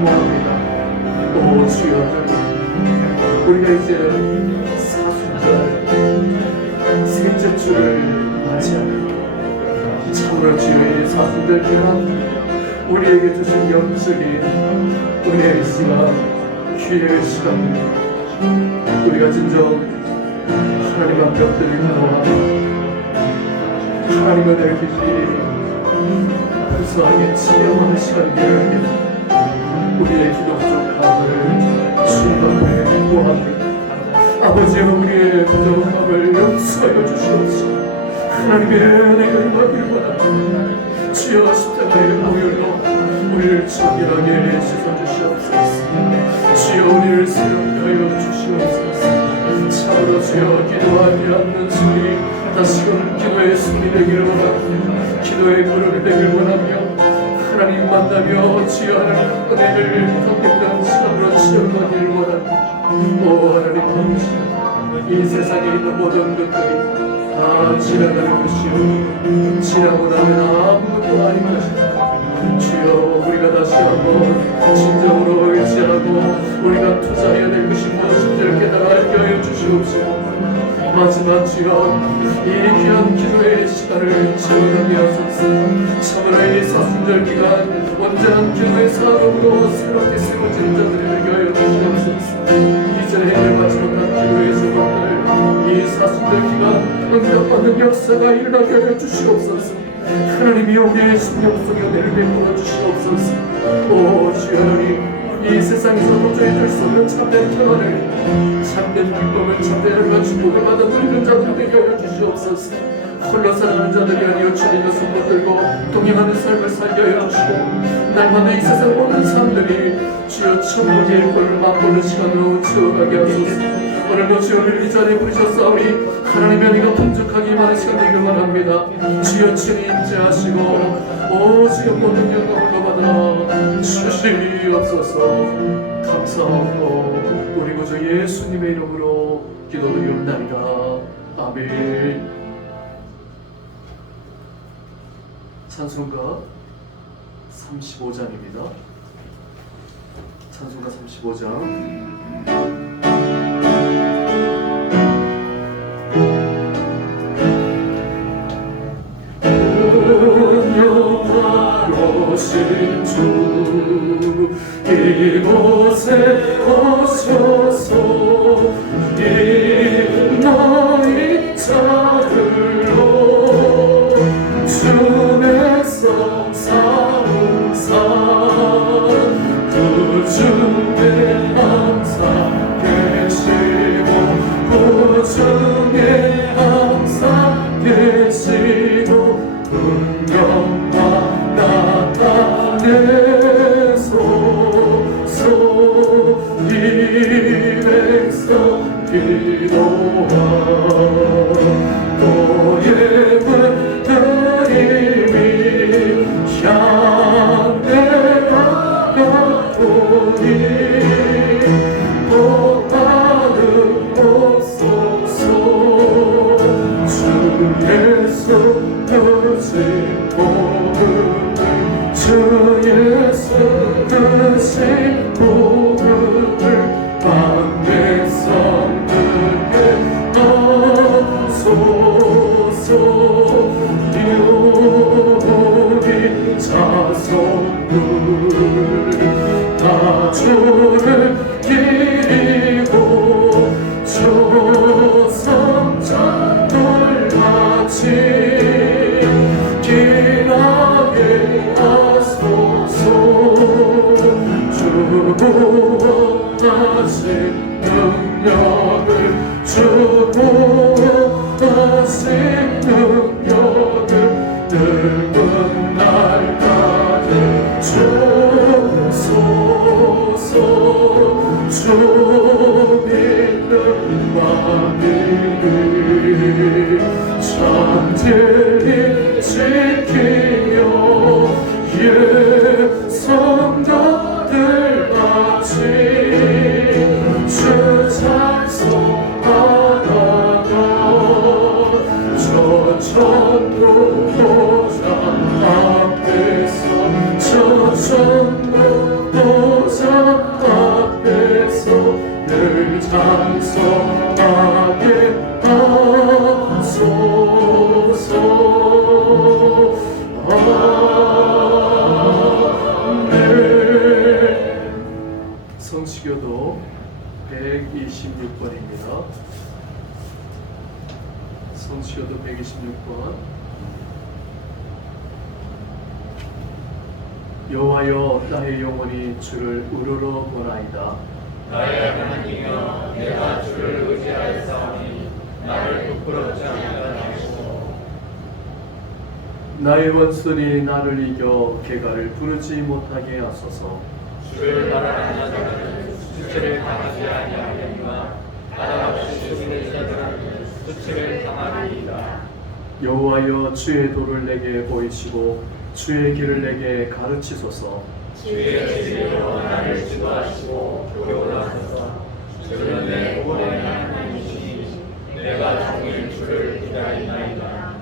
기도합니다. 오 주여 하나님, 우리가 이제 사순절 셋째 주를 맞이합니다. 참으로 주여 이 사순절 기간 우리에게 주신 영적인 은혜의 시간, 기회의 시간입니다. 우리가 진정 하나님 앞에 엎드리고 하나님의 은혜를 깊이 구수하게 치료하는 시간들을 우리의 기도 부족함을 주님 앞에 구합니다. 아버지여, 우리의 부족함을 용서하여 주시옵소서. 하나님의 은혜가 임하기를 원합니다. 주여, 십자가의 보혈로 우리를 정결하게 씻어주시옵소서. 주여, 우리를 새롭게 하여 주시옵소서. 참으로 주여, 기도하지 않는 소리 다시금 기도의 숨이 되기를 원합니다. 기도의 무릎이 되기를 원하며 하나님 만나며 주여 하나님 은혜를 경험하는 시간으로 치유하기를 원합니다. 오 하나님, 이 세상에 있는 모든 것들이 다 지나가는 것이요 지나고 나면 아무것도 아닌 것이다. 주여, 우리가 다시 한번 진정으로 의지하고 우리가 투자해야 될 것이 무엇인지를 깨달아 알게 하여 주시옵소서. 마지막 주여, 이 귀한 기도의 시간을 채우게 하소서. 참으로 이 사순절 기간 온전한 기도의 사역으로 새롭게 세워진 자들이 되게 하여 주시옵소서. 이전에 마치 못한 기도의 소망들 이 사순절 기간 응답받는 역사가 일어나게 하여 주시옵소서. 하나님이 우리의 심령 속에 은혜를 베풀어 주시옵소서. 오 주여 하나님, 이 세상에서 도저히 될 수 없는 참된 평안을, 참된 기쁨을, 참된 축복을 받아 누리는 자들 되게 하여 주시옵소서. 홀로 살아가는 자들이 아니여 주님의 손 붙들고 동행하는 삶을 살게 하여 주시고 날마다 이 세상 모든 사람들이 주여 천국의 꼴을 맛보는 시간으로 채워가게 하소서. 오늘도 주여를 이 자리에 부르셨사오니 하나님의 은혜가 풍족하게 임하는 시간 되기를 원합니다. 주여 친히 임재하시고 오 주여 모든 영광을 받아 주시옵소서. 감사하고 우리 구주 예수님의 이름으로 기도드리옵나이다. 아멘. 찬송가 35장입니다. 찬송가 35장. 은영하신 주 이곳에 오셔서 이 너희 자들로 주의 성사무사 그 중에 항상 계시고 그 중에 항상 계시고 은경만 나타내소서. 이 백성 기도하 너의 분들임이 향내가 가보니 복받은 옵소서. 주 예수 주신 복음을 주 예수 주신 복음을 백성들에게 하소서. 우리 자손들 다 주를 기리고 조성자들 같이 길하게 하소서. 주고 하신 능력을 주고 하신 능력을 늙은 날까지 주소서. 주 믿는 마음이 잠들이 지키며 성도들 같이 주 찬송하다가 저 천국 보좌 앞에서 저 천국 보좌 성시교도 126번입니다. 성시교도 126번. 여호와여 나의 영혼이 주를 우러러 보나이다. 나의 하나님이여 내가 주를 의지하였사오니 나를 부끄럽지 않게 하시고 나의 원수들이 나를 이겨 개가를 부르지 못하게 하소서. 주를 바라는 자들은 수치를 당하지 아니하리니와 까닭없이 주를 자들은 수치를 당하리이다. 여호와여 주의 도를 내게 보이시고 주의 길을 내게 가르치소서. 주의 지혜로 나를 지도하시고 교훈하소서. 주는 내 구원의 하나님이시니 내가 종일 주를 기다리나이다.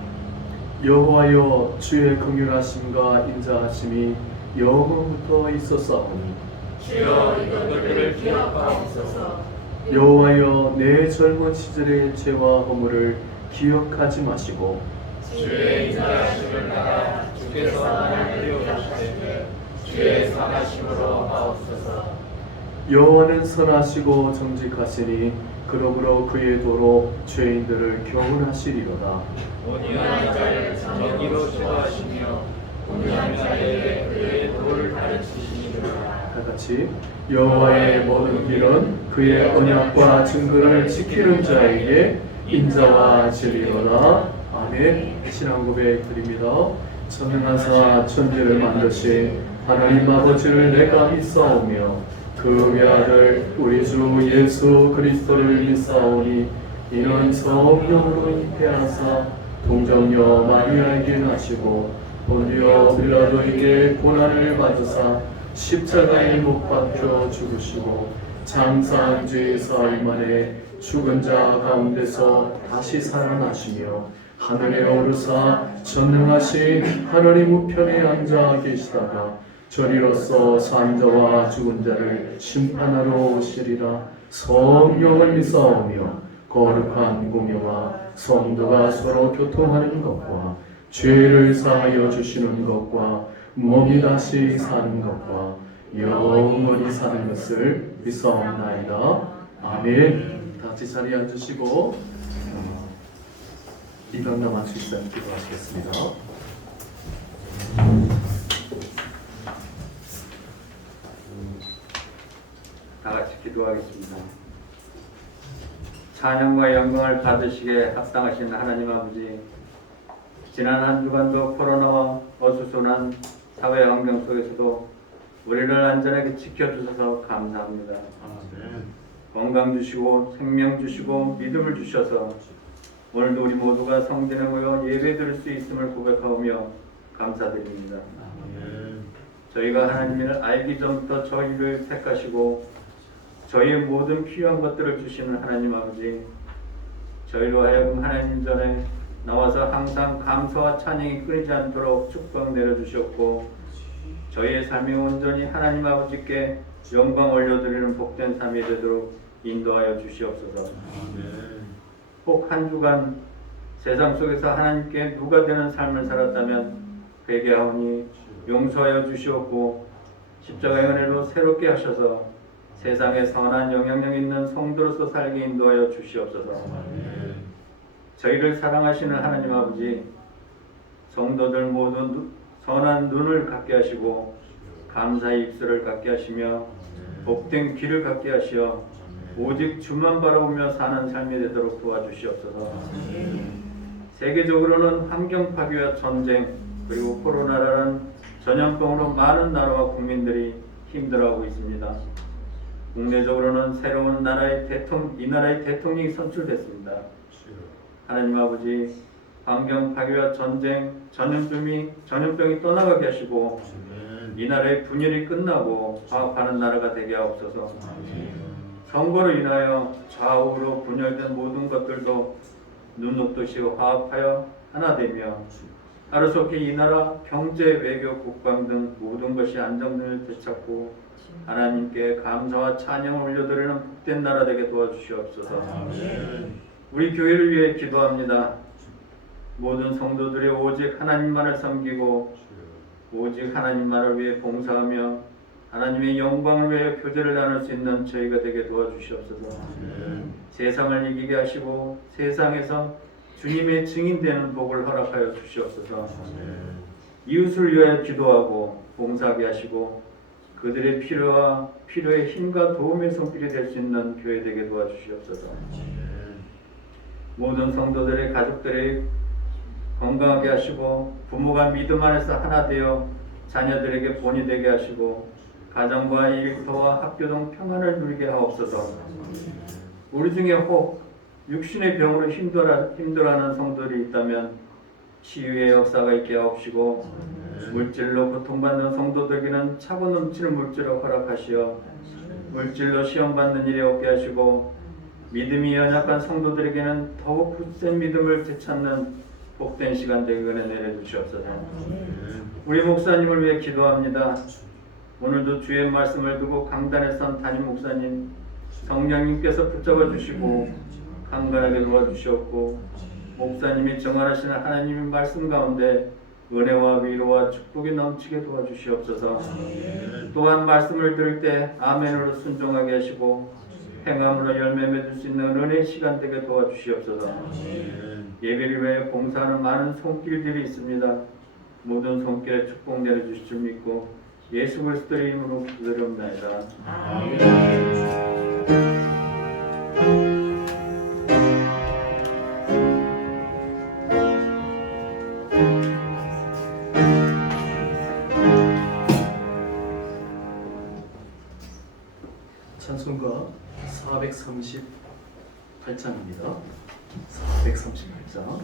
여호와여 주의 긍휼하심과 인자하심이 영원부터 있었사오니 주여 이것들을 기억하옵소서. 여호와여 내 젊은 시절의 죄와 허물을 기억하지 마시고 주의 인자하심을 따라 주께서 나를 데려오실 때 주의 사하심으로 하옵소서. 여호와는 선하시고 정직하시니 그러므로 그의 도로 죄인들을 교훈하시리로다. 온유한 자를 정의로 지도하시며 온유한 자에게 그의 도를 가르치시니라. 다 같이 여호와의 모든 길은 그의 언약과 증거를 지키는 자에게 인자와 진리로다. 아멘. 신앙 고백 드립니다. 전능하사 천지를 만드신 하나님 아버지를 내가 믿사오며 그 외아들 우리 주 예수 그리스도를 믿사오니 이는 성령으로 잉태하사 동정녀 마리아에게 나시고 본디오 빌라도에게 고난을 받으사 십자가에 못 박혀 죽으시고 장사한 지 사흘 만에 죽은 자 가운데서 다시 살아나시며 하늘에 오르사 전능하신 하나님 우편에 앉아 계시다가 저리로서 산 자와 죽은 자를 심판하러 오시리라. 성령을 믿사오며 거룩한 공예와 성도가 서로 교통하는 것과 죄를 사하여 주시는 것과 몸이 다시 사는 것과 영원히 사는 것을 믿사옵나이다. 아멘. 다 같이 자리에 앉으시고 이강남 안수기사 기도하시겠습니다. 다 같이 기도하겠습니다. 찬양과 영광을 받으시기에 합당하신 하나님 아버지, 지난 한 주간도 코로나와 어수선한 사회 환경 속에서도 우리를 안전하게 지켜주셔서 감사합니다. 건강 주시고 생명 주시고 믿음을 주셔서 오늘도 우리 모두가 성전에 모여 예배드릴 수 있음을 고백하오며 감사드립니다. 저희가 하나님을 알기 전부터 저희를 택하시고 저희의 모든 필요한 것들을 주시는 하나님 아버지, 저희로 하여금 하나님 전에 나와서 항상 감사와 찬양이 끊이지 않도록 축복 내려주셨고 저희의 삶이 온전히 하나님 아버지께 영광 올려드리는 복된 삶이 되도록 인도하여 주시옵소서. 꼭 한 주간 세상 속에서 하나님께 누가 되는 삶을 살았다면 회개하오니 용서하여 주시옵고 십자가의 은혜로 새롭게 하셔서 세상에 선한 영향력 있는 성도로서 살게 인도하여 주시옵소서. 저희를 사랑하시는 하나님 아버지, 성도들 모두 선한 눈을 갖게 하시고 감사의 입술을 갖게 하시며 복된 귀를 갖게 하시어 오직 주만 바라보며 사는 삶이 되도록 도와주시옵소서. 세계적으로는 환경 파괴와 전쟁 그리고 코로나라는 전염병으로 많은 나라와 국민들이 힘들어하고 있습니다. 국내적으로는 새로운 이 나라의 대통령이 선출됐습니다. 하나님 아버지, 환경 파괴와 전쟁, 전염병이 떠나가게 하시고 이 나라의 분열이 끝나고 화합하는 나라가 되게 하옵소서. 선거로 인하여 좌우로 분열된 모든 것들도 눈높듯이 화합하여 하나 되며 하루속히 이 나라 경제, 외교, 국방 등 모든 것이 안정을 되찾고 하나님께 감사와 찬양을 올려드리는 복된 나라 되게 도와주시옵소서. 우리 교회를 위해 기도합니다. 모든 성도들이 오직 하나님만을 섬기고 오직 하나님만을 위해 봉사하며 하나님의 영광을 위하여 표제를 나눌 수 있는 저희가 되게 도와주시옵소서. 세상을 이기게 하시고 세상에서 주님의 증인되는 복을 허락하여 주시옵소서. 이웃을 위하여 기도하고 봉사하게 하시고 그들의 필요에 힘과 도움의 손길이 될 수 있는 교회 되게 도와주시옵소서. 모든 성도들의 가족들의 건강하게 하시고 부모가 믿음 안에서 하나 되어 자녀들에게 본이 되게 하시고 가정과 일터와 학교 등 평안을 누리게 하옵소서. 우리 중에 혹 육신의 병으로 힘들어하는 성도들이 있다면 치유의 역사가 있게 하옵시고 물질로 고통받는 성도들에게는 차고 넘치는 물질을 허락하시어 물질로 시험받는 일이 없게 하시고 믿음이 연약한 성도들에게는 더욱 굳센 믿음을 되찾는 복된 시간 되게 은혜 내려주시옵소서. 우리 목사님을 위해 기도합니다. 오늘도 주의 말씀을 두고 강단에 선 담임 목사님 성령님께서 붙잡아 주시고 강건하게 도와주시옵고 목사님이 정언하시는 하나님의 말씀 가운데 은혜와 위로와 축복이 넘치게 도와주시옵소서. 또한 말씀을 들을 때 아멘으로 순종하게 하시고 행함으로 열매 맺을 수 있는 은혜의 시간 되게 도와주시옵소서. 예배를 위해 봉사하는 많은 손길들이 있습니다. 모든 손길에 축복 내려주실 줄 믿고 예수 그리스도의 이름으로 기도드립니다. 찬송가 438장입니다. 438장.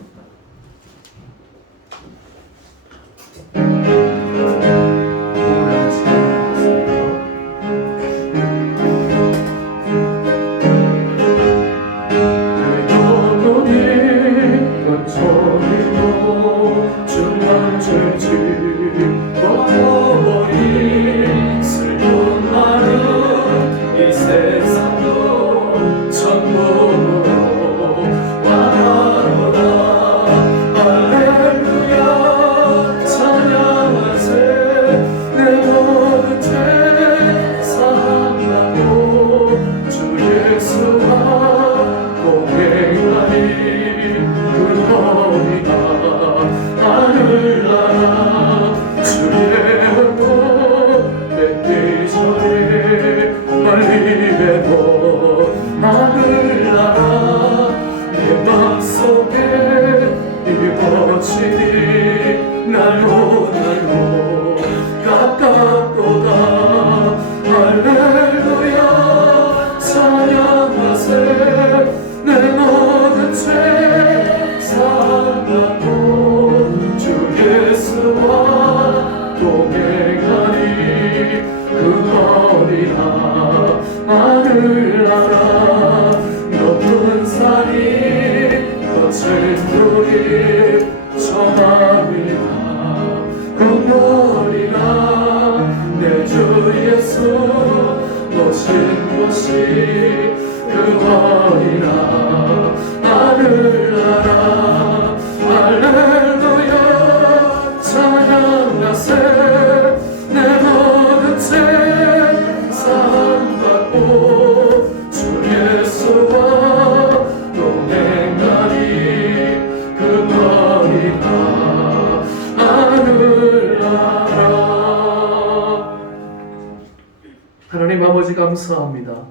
하나님 아버지 감사합니다.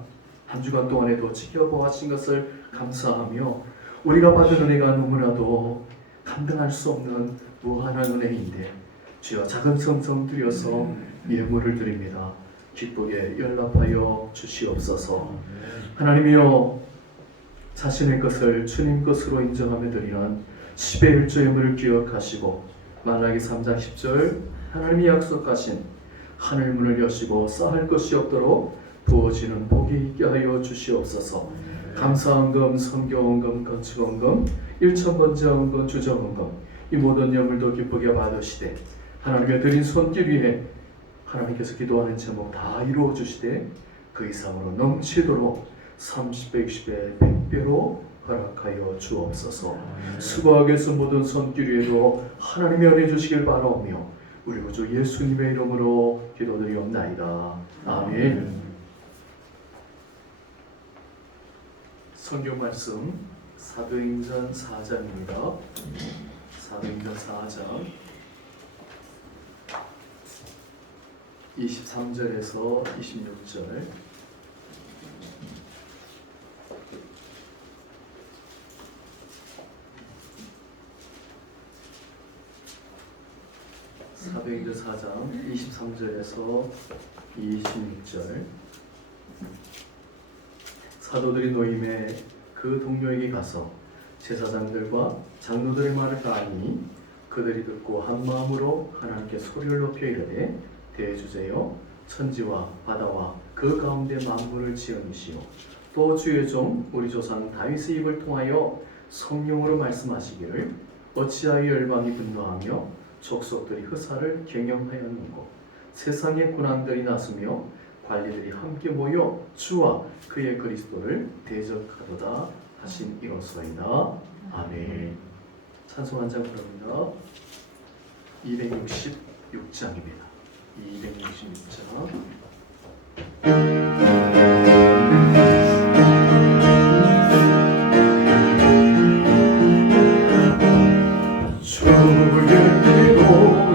한 주간 동안에도 지켜보아신 것을 감사하며 우리가 받은 은혜가 너무나도 감당할 수 없는 무한한 은혜인데 주여 작은 성성 드려서 예물을 드립니다. 기쁘게 연락하여 주시옵소서. 하나님이여 자신의 것을 주님 것으로 인정하며 드리는 10의 1조 예물을 기억하시고 말라기 3장 10절 하나님이 약속하신 하늘 문을 여시고 쌓을 것이 없도록 부어지는 복이 있게 하여 주시옵소서. 감사헌금, 선교헌금, 건축헌금, 일천번제헌금, 주정헌금 이 모든 예물도 기쁘게 받으시되 하나님의 드린 손길 위에 하나님께서 기도하는 제목 다 이루어 주시되 그 이상으로 넘치도록 30배, 60배, 100배로 허락하여 주옵소서. 수고하게 해서 모든 손길 위에도 하나님의 은혜 주시길 바라오며 우리 구주 예수님의 이름으로 기도드리옵나이다. 아멘. 성경 말씀 사도행전 4장입니다. 사도행전 4장 23절에서 26절. 사도행전 4장 23절에서 26절. 사도들이 노임에 그 동료에게 가서 제사장들과 장로들의 말을 다하니 그들이 듣고 한 마음으로 하나님께 소리를 높여 이르되 대주제여 천지와 바다와 그 가운데 만물을 지으시오 또 주의 종 우리 조상 다윗의 입을 통하여 성령으로 말씀하시기를 어찌하여 열방이 분노하며 족속들이 흑사를 경영하였는고 세상의 군왕들이 나서며 관리들이 함께 모여 주와 그의 그리스도를 대적하도다 하신 이로소이다. 아멘. 찬송 한 장 부릅니다. 266장입니다. 266장.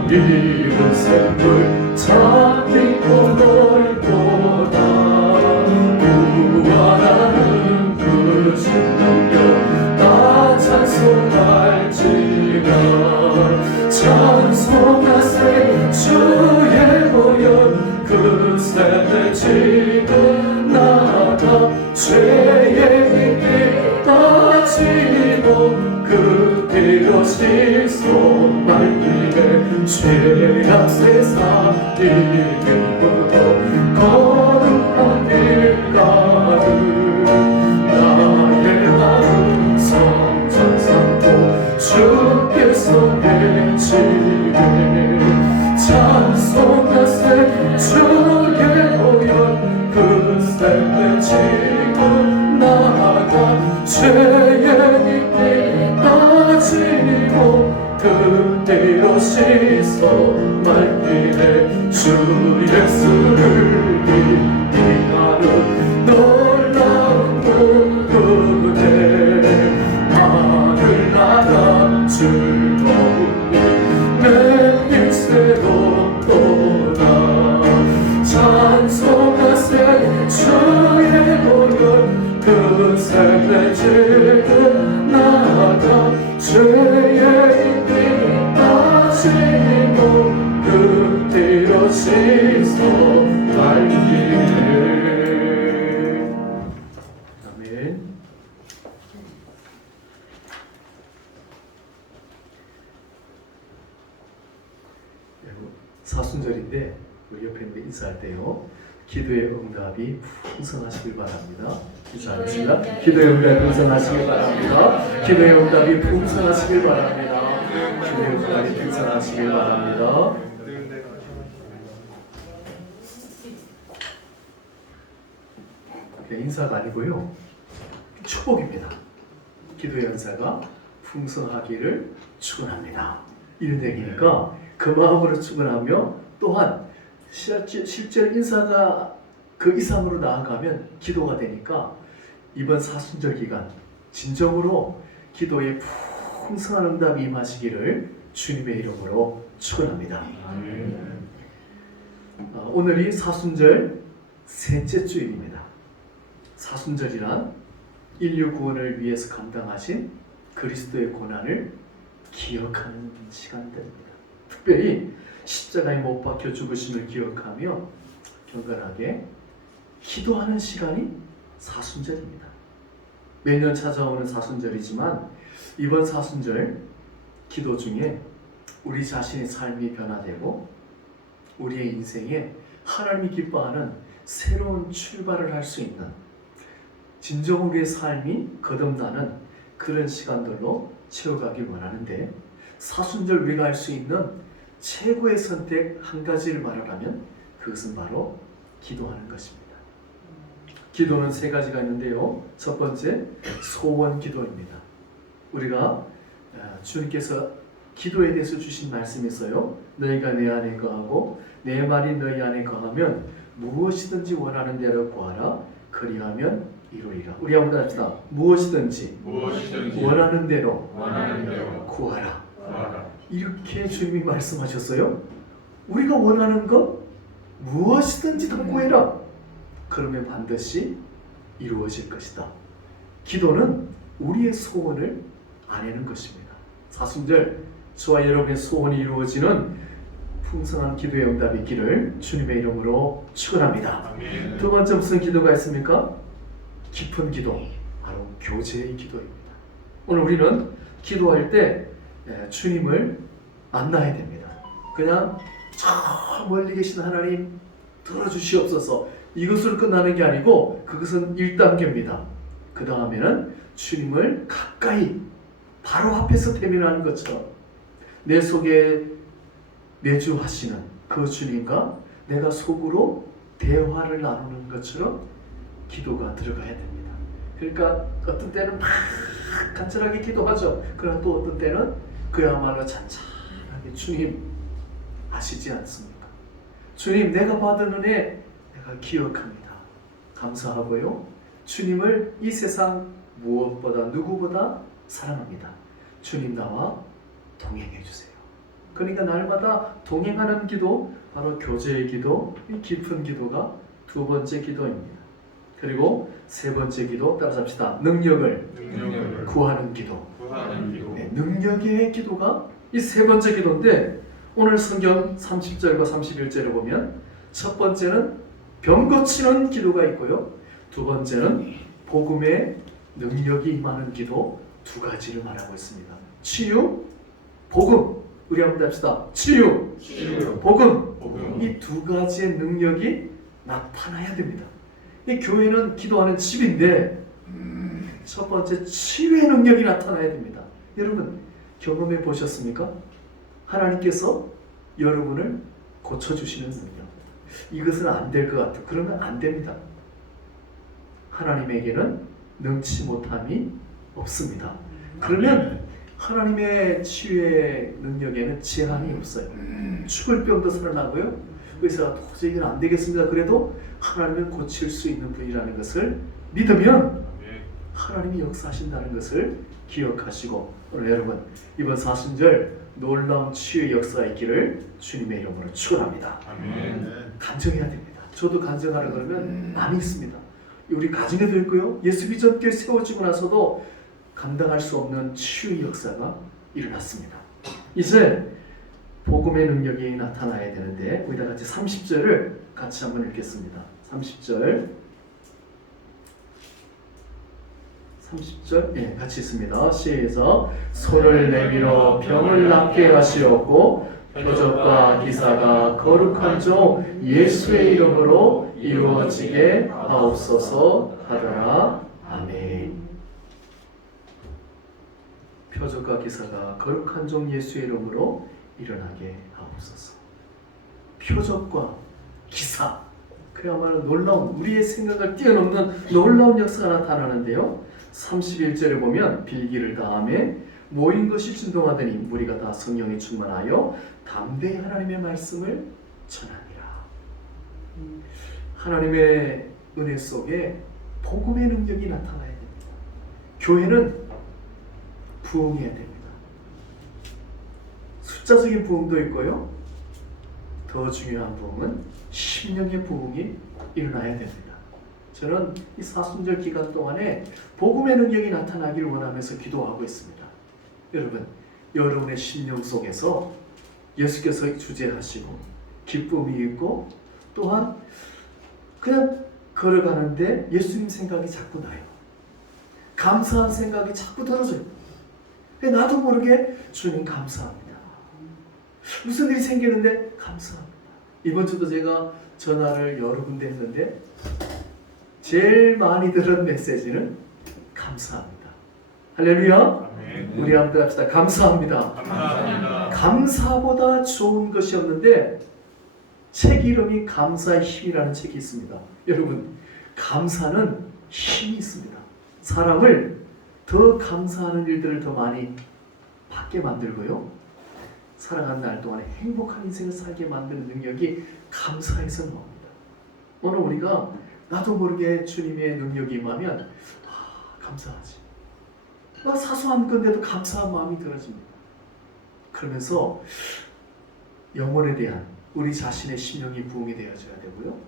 이룬 샘물 참 깊고 넓도다 무한한 그 신능력 나 찬송할지라 찬송하세 주의 보혈 그 샘을 지금 나가 죄의 깊이 따지고 그 피로 씻소 말기에 죄악 세상 이기고도 거룩한 길가를 나의 마음 성전 삼고 주께서 해치네 찬송하세 주의 보혈 그 샘을 지고 나아가 죄의 깊이 따지고 그대로 씻어 말기에 주 예수를 위하는 놀라운 은혜 하늘나라 즐거움이 내 일세로 또다 찬송하세 주의 보혈 그 샘에 지금 나아가 죄의 그대로 씻어 말기에 아멘. 사순절인데 우리 옆에 있는데 인사할 때요 기도의 응답이 풍성하시길 바랍니다. 인사하겠습니다. 기도의 응답이 풍성하시길 바랍니다. 기도의 응답이 풍성하시길 바랍니다. 기도의 응답이 풍성하시길 바랍니다. 인사가 아니고요 축복입니다. 기도의 은사가 풍성하기를 축원합니다. 이런 얘기니까 그 마음으로 축원하며 또한 실제 인사가 그 이상으로 나아가면 기도가 되니까 이번 사순절 기간 진정으로 기도에 풍성한 응답이 임하시기를 주님의 이름으로 축원합니다. 오늘이 사순절 셋째 주일입니다. 사순절이란 인류 구원을 위해서 감당하신 그리스도의 고난을 기억하는 시간들입니다. 특별히 십자가에 못 박혀 죽으심을 기억하며 경건하게 기도하는 시간이 사순절입니다. 매년 찾아오는 사순절이지만 이번 사순절 기도 중에 우리 자신의 삶이 변화되고 우리의 인생에 하나님이 기뻐하는 새로운 출발을 할 수 있는 진정 우리의 삶이 거듭나는 그런 시간들로 채워가길 원하는데 사순절 우리가 할 수 있는 최고의 선택 한 가지를 말하라면 그것은 바로 기도하는 것입니다. 기도는 세 가지가 있는데요. 첫 번째 소원 기도입니다. 우리가 주님께서 기도에 대해서 주신 말씀에서요. 너희가 내 안에 거하고 내 말이 너희 안에 거하면 무엇이든지 원하는 대로 구하라. 그리하면 이루리라. 우리 한번 합시다. 무엇이든지 원하는 대로 구하라. 이렇게 주님이 말씀하셨어요. 우리가 원하는 것 무엇이든지 다 구해라. 그러면 반드시 이루어질 것이다. 기도는 우리의 소원을 아내는 것입니다. 사순절 저와 여러분의 소원이 이루어지는 풍성한 기도의 응답이 있기를 주님의 이름으로 축원합니다. 두 번째 무슨 기도가 있습니까? 깊은 기도, 바로 교제의 기도입니다. 오늘 우리는 기도할 때 주님을 만나야 됩니다. 그냥 저 멀리 계신 하나님 들어주시옵소서, 이것으로 끝나는 게 아니고 그것은 1단계입니다. 그 다음에는 주님을 가까이 바로 앞에서 대면하는 것처럼 내 속에 내주하시는 그 주님과 내가 속으로 대화를 나누는 것처럼 기도가 들어가야 됩니다. 그러니까 어떤 때는 막 간절하게 기도하죠. 그러나 또 어떤 때는 그야말로 잔잔하게 주님 아시지 않습니까? 주님, 내가 받은 은혜 내가 기억합니다. 감사하고요. 주님을 이 세상 무엇보다 누구보다 사랑합니다. 주님 나와 동행해 주세요. 그러니까 날마다 동행하는 기도, 바로 교제의 기도, 이 깊은 기도가 두 번째 기도입니다. 그리고 세 번째 기도 따라서 합시다. 능력을 구하는 기도. 네, 능력의 기도가 이 세 번째 기도인데, 오늘 성경 30절과 31절을 보면 첫 번째는 병 고치는 기도가 있고요, 두 번째는 복음의 능력이 임하는 기도, 두 가지를 말하고 있습니다. 치유, 복음. 우리 한번 합시다. 치유, 복음. 이 두 가지의 능력이 나타나야 됩니다. 이 교회는 기도하는 집인데 첫 번째 치유의 능력이 나타나야 됩니다. 여러분 경험해 보셨습니까? 하나님께서 여러분을 고쳐주시는 능력. 이것은 안 될 것 같아. 그러면 안 됩니다. 하나님에게는 능치 못함이 없습니다. 그러면 하나님의 치유의 능력에는 제한이 없어요. 죽을 병도 살아나고요. 의사가 도저히 이건 안 되겠습니다. 그래도 하나님은 고칠 수 있는 분이라는 것을 믿으면 하나님이 역사하신다는 것을 기억하시고, 오늘 여러분 이번 사순절 놀라운 치유의 역사가 있기를 주님의 이름으로 축원합니다. 간증해야 됩니다. 저도 간증하라 그러면 많이 있습니다. 우리 가정에도 있고요. 예수 비전교회 세워지고 나서도 감당할 수 없는 치유의 역사가 일어났습니다. 이제 복음의 능력이 나타나야 되는데, 우리 다 같이 30절을 같이 한번 읽겠습니다. 30절, 예, 같이 있습니다. 시작. 손을 내밀어 병을 낫게 하시었고 표적과 기사가 거룩한 종 예수의 이름으로 이루어지게 하옵소서 하더라. 아멘. 표적과 기사가 거룩한 종 예수의 이름으로 일어나게 하옵소서. 표적과 기사, 그야말로 놀라운, 우리의 생각을 뛰어넘는 놀라운 역사가 나타나는데요. 31절에 보면 빌기를 다음에 모인 것이 진동하더니 무리가 다 성령에 충만하여 담대히 하나님의 말씀을 전하니라. 하나님의 은혜 속에 복음의 능력이 나타나야 됩니다. 교회는 부흥해야 됩니다. 숫자적인 부흥도 있고요, 더 중요한 부흥은 심령의 부흥이 일어나야 됩니다. 저는 이 사순절 기간 동안에 복음의 능력이 나타나기를 원하면서 기도하고 있습니다. 여러분, 여러분의 심령 속에서 예수께서 주재하시고 기쁨이 있고, 또한 그냥 걸어가는데 예수님 생각이 자꾸 나요. 감사한 생각이 자꾸 들어져요. 나도 모르게 주님 감사합니다. 무슨 일이 생기는데 감사합니다. 이번 주도 제가 전화를 여러 군데 했는데 제일 많이 들은 메시지는 감사합니다. 할렐루야. 우리 한번 합시다. 감사합니다. 감사보다 좋은 것이 없는데 책 이름이 감사의 힘이라는 책이 있습니다. 여러분, 감사는 힘이 있습니다. 사람을 더 감사하는 일들을 더 많이 받게 만들고요, 살아간 날 동안에 행복한 인생을 살게 만드는 능력이 감사해서 나옵니다. 오늘 우리가 나도 모르게 주님의 능력이 임하면 감사하지. 사소한 건데도 감사한 마음이 들어집니다. 그러면서 영혼에 대한 우리 자신의 심령이 부흥이 되어져야 되고요.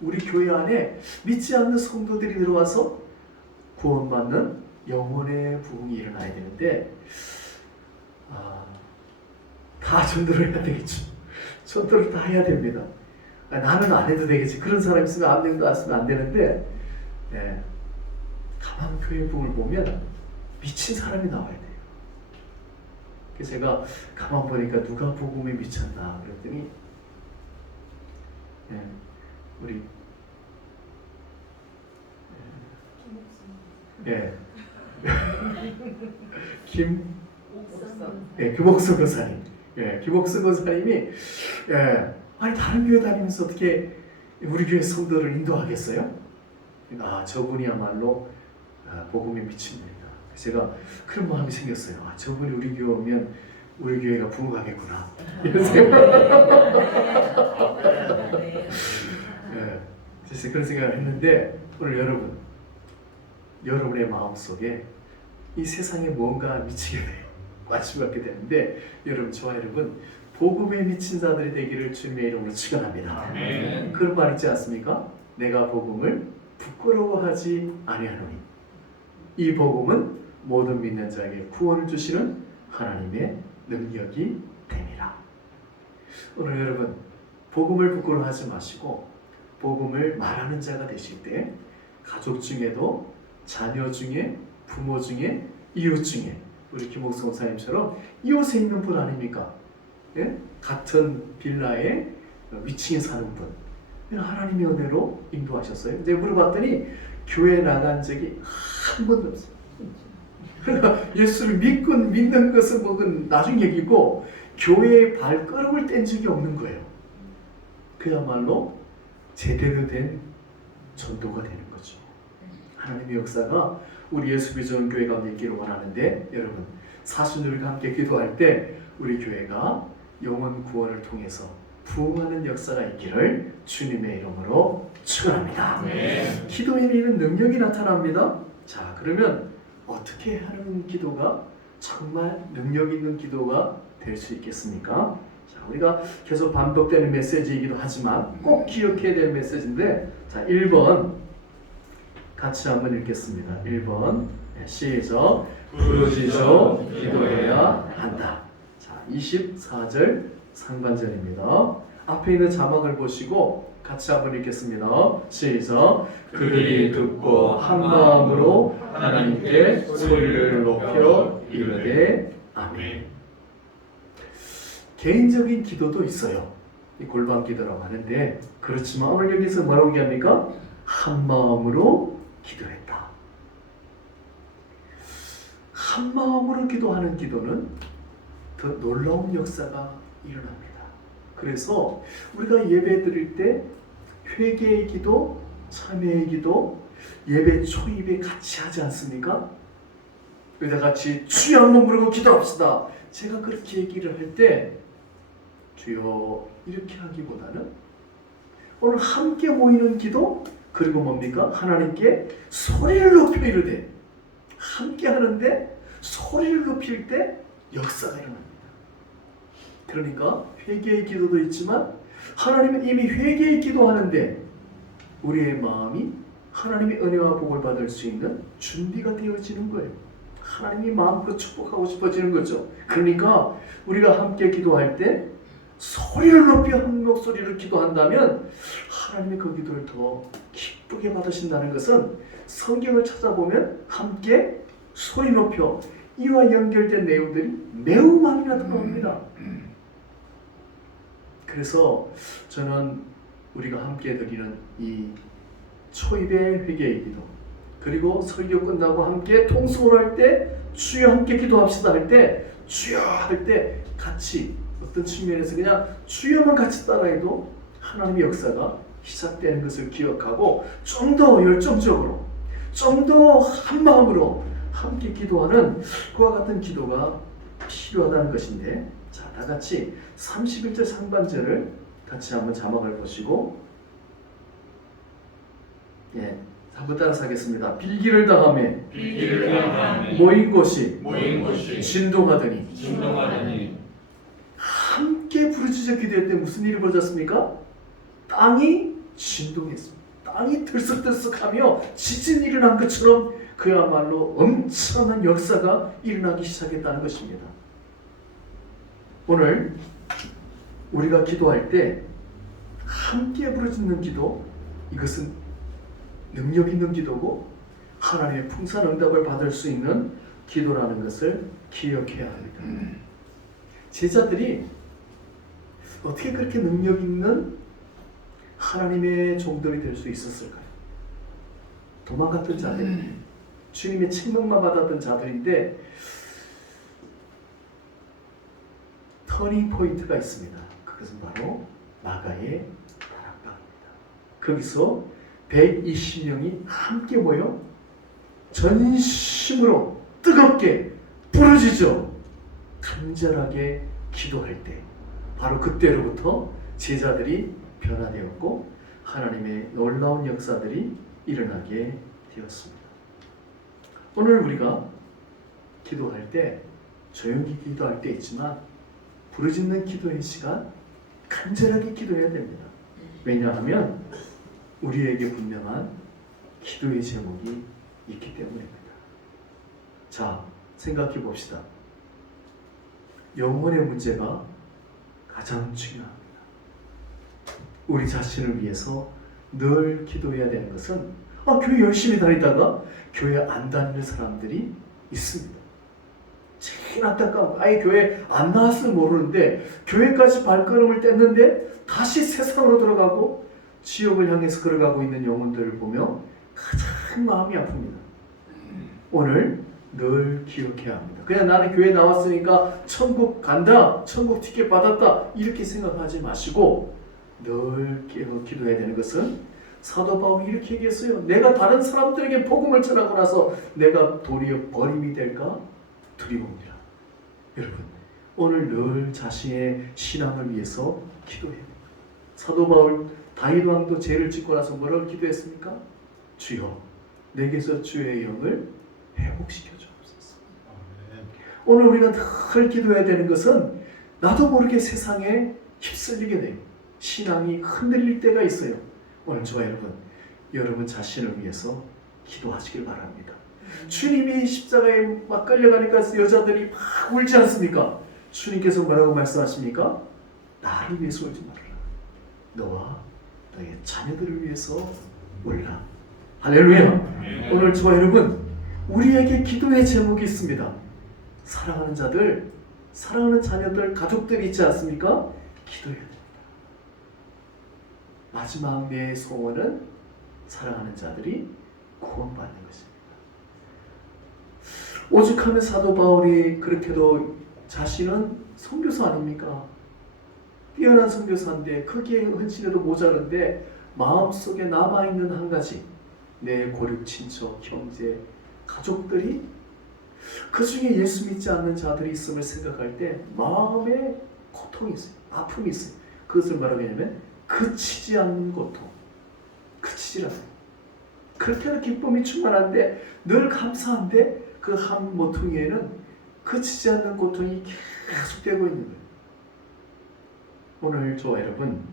우리 교회 안에 믿지 않는 성도들이 들어와서 구원받는 영혼의 부흥이 일어나야 되는데 다 전도를 해야 되겠죠. 전도를 다 해야 됩니다. 나는 안 해도 되겠지. 그런 사람 있으면 암명도 안 쓰면 안 되는데 가만 교회 부흥을 보면 미친 사람이 나와야 돼요. 그래서 제가 가만 보니까 누가 복음에 미쳤나 그랬더니 우리 김옥수 권사님, 김옥수 권사님이 아니 다른 교회 다니면서 어떻게 우리 교회 성도를 인도하겠어요? 저분이야말로 복음에 미친 분이다. 제가 그런 마음이 생겼어요. 저분이 우리 교회 오면 우리 교회가 부흥하겠구나 이런 생각. 그래서 그런 생각을 했는데 오늘 여러분의 마음속에 이 세상에 뭔가 미치게 돼요. 관심 갖게 되는데 저와 여러분 복음에 미친 자들이 되기를 주님의 이름으로 축원합니다. 그런 말 있지 않습니까? 내가 복음을 부끄러워하지 아니하노니 이 복음은 모든 믿는 자에게 구원을 주시는 하나님의 능력이 됨이라. 오늘 여러분 복음을 부끄러워하지 마시고 복음을 말하는 자가 되실 때 가족 중에도 자녀 중에 부모 중에 이웃 중에 우리 김옥수 목사님처럼 이웃에 있는 분 아닙니까? 같은 빌라에 위층에 사는 분 하나님의 은혜로 인도하셨어요. 이제 물어봤더니 교회 나간 적이 한 번도 없어요. 그러니까 예수를 믿는 것은 뭐든 나중 얘기고 교회에 발걸음을 뗀 적이 없는 거예요. 그야말로 제대로 된 전도가 되는 거죠. 하나님의 역사가 우리 예수비전 교회 가운데 있기를 원하는데 여러분 사순절과 함께 기도할 때 우리 교회가 영혼 구원을 통해서 부흥하는 역사가 있기를 주님의 이름으로 축원합니다. 기도에는 능력이 나타납니다. 자, 그러면 어떻게 하는 기도가 정말 능력 있는 기도가 될 수 있겠습니까? 자, 우리가 계속 반복되는 메시지이기도 하지만 꼭 기억해야 될 메시지인데 자, 1번 같이 한번 읽겠습니다. 1번 시작. 부르짖어 기도해야 한다. 자, 24절 상반절입니다. 앞에 있는 자막을 보시고 같이 한번 읽겠습니다. 시작. 그들이 듣고 한 마음으로 하나님께 소리를 높여 이르되 아멘. 개인적인 기도도 있어요. 이 골방 기도라고 하는데 그렇지만 오늘 여기서 뭐라고 얘기합니까? 한 마음으로 기도했다. 한 마음으로 기도하는 기도는 더 놀라운 역사가 일어납니다. 그래서 우리가 예배 드릴 때 회개의 기도, 참회의 기도, 예배 초입에 같이 하지 않습니까? 우리가 같이 주여 한번 부르고 기도합시다. 제가 그렇게 얘기를 할 때 주여 이렇게 하기보다는 오늘 함께 모이는 기도 그리고 뭡니까? 하나님께 소리를 높여 이르되 함께 하는데 소리를 높일 때 역사가 일어납니다. 그러니까 회개의 기도도 있지만 하나님은 이미 회개의 기도하는데 우리의 마음이 하나님의 은혜와 복을 받을 수 있는 준비가 되어지는 거예요. 하나님이 마음껏 축복하고 싶어지는 거죠. 그러니까 우리가 함께 기도할 때 소리를 높여 한 목소리로 기도한다면 하나님이 그 기도를 더 기쁘게 받으신다는 것은 성경을 찾아보면 함께 소리 높여 이와 연결된 내용들이 매우 많이 나타납니다. 그래서 저는 우리가 함께 드리는 이 초입의 회개의 기도 그리고 설교 끝나고 함께 통성을 할 때 주여 함께 기도합시다 할 때 주여 할 때 같이 어떤 측면에서 그냥 주여만 같이 따라해도 하나님의 역사가 시작되는 것을 기억하고 좀 더 열정적으로 좀 더 한마음으로 함께 기도하는 그와 같은 기도가 필요하다는 것인데 자, 다 같이 31절 상반절을 같이 한번 자막을 보시고 예, 한번 따라서 하겠습니다. 빌기를 당하며 빌기를 당하며 모인 곳이 모인 곳이 진동하더니 진동하더니 함께 부르짖어 기도할 때 무슨 일이 벌어졌습니까? 땅이 진동했습니다. 땅이 들썩들썩하며 지진이 일어난 것처럼 그야말로 엄청난 역사가 일어나기 시작했다는 것입니다. 오늘 우리가 기도할 때 함께 부르짖는 기도, 이것은 능력 있는 기도고 하나님의 풍성한 응답을 받을 수 있는 기도라는 것을 기억해야 합니다. 제자들이 어떻게 그렇게 능력 있는 하나님의 종들이 될 수 있었을까요? 도망갔던 자들, 주님의 칭찬만 받았던 자들인데 터닝 포인트가 있습니다. 그것은 바로 마가의 다락방입니다. 거기서 120명이 함께 모여 전심으로 뜨겁게 부르짖어 간절하게 기도할 때 바로 그때로부터 제자들이 변화되었고 하나님의 놀라운 역사들이 일어나게 되었습니다. 오늘 우리가 기도할 때 조용히 기도할 때 있지만 부르짖는 기도의 시간 간절하게 기도해야 됩니다. 왜냐하면 우리에게 분명한 기도의 제목이 있기 때문입니다. 자, 생각해 봅시다. 영혼의 문제가 가장 중요합니다. 우리 자신을 위해서 늘 기도해야 되는 것은 교회 열심히 다니다가 교회 안 다니는 사람들이 있습니다. 제일 안타까운 아예 교회 안 나왔으면 모르는데 교회까지 발걸음을 뗐는데 다시 세상으로 들어가고 지옥을 향해서 걸어가고 있는 영혼들을 보며 가장 마음이 아픕니다. 오늘 늘 기억해야 합니다. 그냥 나는 교회 나왔으니까 천국 간다, 천국 티켓 받았다 이렇게 생각하지 마시고 늘 기도해야 되는 것은 사도 바울이 이렇게 얘기했어요. 내가 다른 사람들에게 복음을 전하고 나서 내가 도리어 버림이 될까 두려웁니다. 여러분, 오늘 늘 자신의 신앙을 위해서 기도해야 됩니다. 사도 바울 다윗 왕도 죄를 짓고 나서 뭐라고 기도했습니까? 주여, 내게서 주의 영을 회복시켜 주옵소서. 오늘 우리가 늘 기도해야 되는 것은 나도 모르게 세상에 휩쓸리게 돼요. 신앙이 흔들릴 때가 있어요. 오늘 저와 여러분 자신을 위해서 기도하시길 바랍니다. 주님이 십자가에 막 끌려가니까 여자들이 막 울지 않습니까? 주님께서 뭐라고 말씀하십니까? 나를 위해서 울지 말라. 너와 너의 자녀들을 위해서 울라. 할렐루야. 오늘 저와 여러분, 우리에게 기도의 제목이 있습니다. 사랑하는 자들, 사랑하는 자녀들, 가족들이 있지 않습니까? 기도해야 됩니다. 마지막 내 소원은 사랑하는 자들이 구원받는 것입니다. 오죽하면 사도 바울이 그렇게도 자신은 선교사 아닙니까? 뛰어난 선교사인데 크게 헌신해도 모자른데 마음속에 남아있는 한 가지, 내 고륙 친척, 형제, 가족들이 그 중에 예수 믿지 않는 자들이 있음을 생각할 때 마음에 고통이 있어요. 아픔이 있어요. 그것을 말하게 되면 그치지 않는 고통, 그치지 않아요. 그렇게 기쁨이 충만한데 늘 감사한데 그 한 모퉁이에는 그치지 않는 고통이 계속되고 있는 거예요. 오늘 저와 여러분,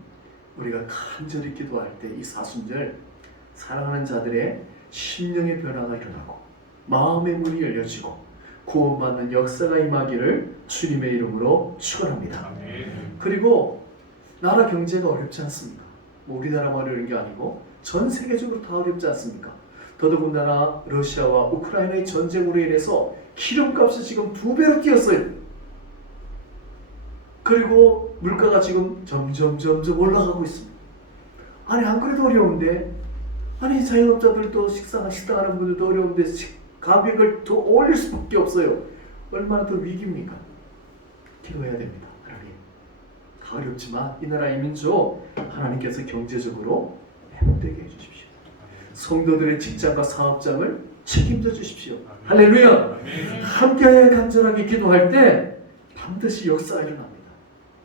우리가 간절히 기도할 때 이 사순절 사랑하는 자들의 심령의 변화가 일어나고 마음의 문이 열려지고 구원받는 역사가 임하기를 주님의 이름으로 축원합니다. 그리고 나라 경제가 어렵지 않습니까? 뭐 우리나라만 어려운 게 아니고 전 세계적으로 다 어렵지 않습니까? 더더군다나 러시아와 우크라이나의 전쟁으로 인해서 기름값이 지금 2배로 뛰었어요. 그리고 물가가 지금 점점 올라가고 있습니다. 아니 안 그래도 어려운데, 아니 자영업자들도 식당하는 분들도 어려운데 가격을 더 올릴 수밖에 없어요. 얼마나 더 위기입니까? 기도해야 됩니다. 하나님, 다 어렵지만 이 나라의 민족 하나님께서 경제적으로 회복되게 해주십시오. 성도들의 직장과 사업장을 책임져 주십시오. 할렐루야. 함께 간절하게 기도할 때 반드시 역사가 일어납니다.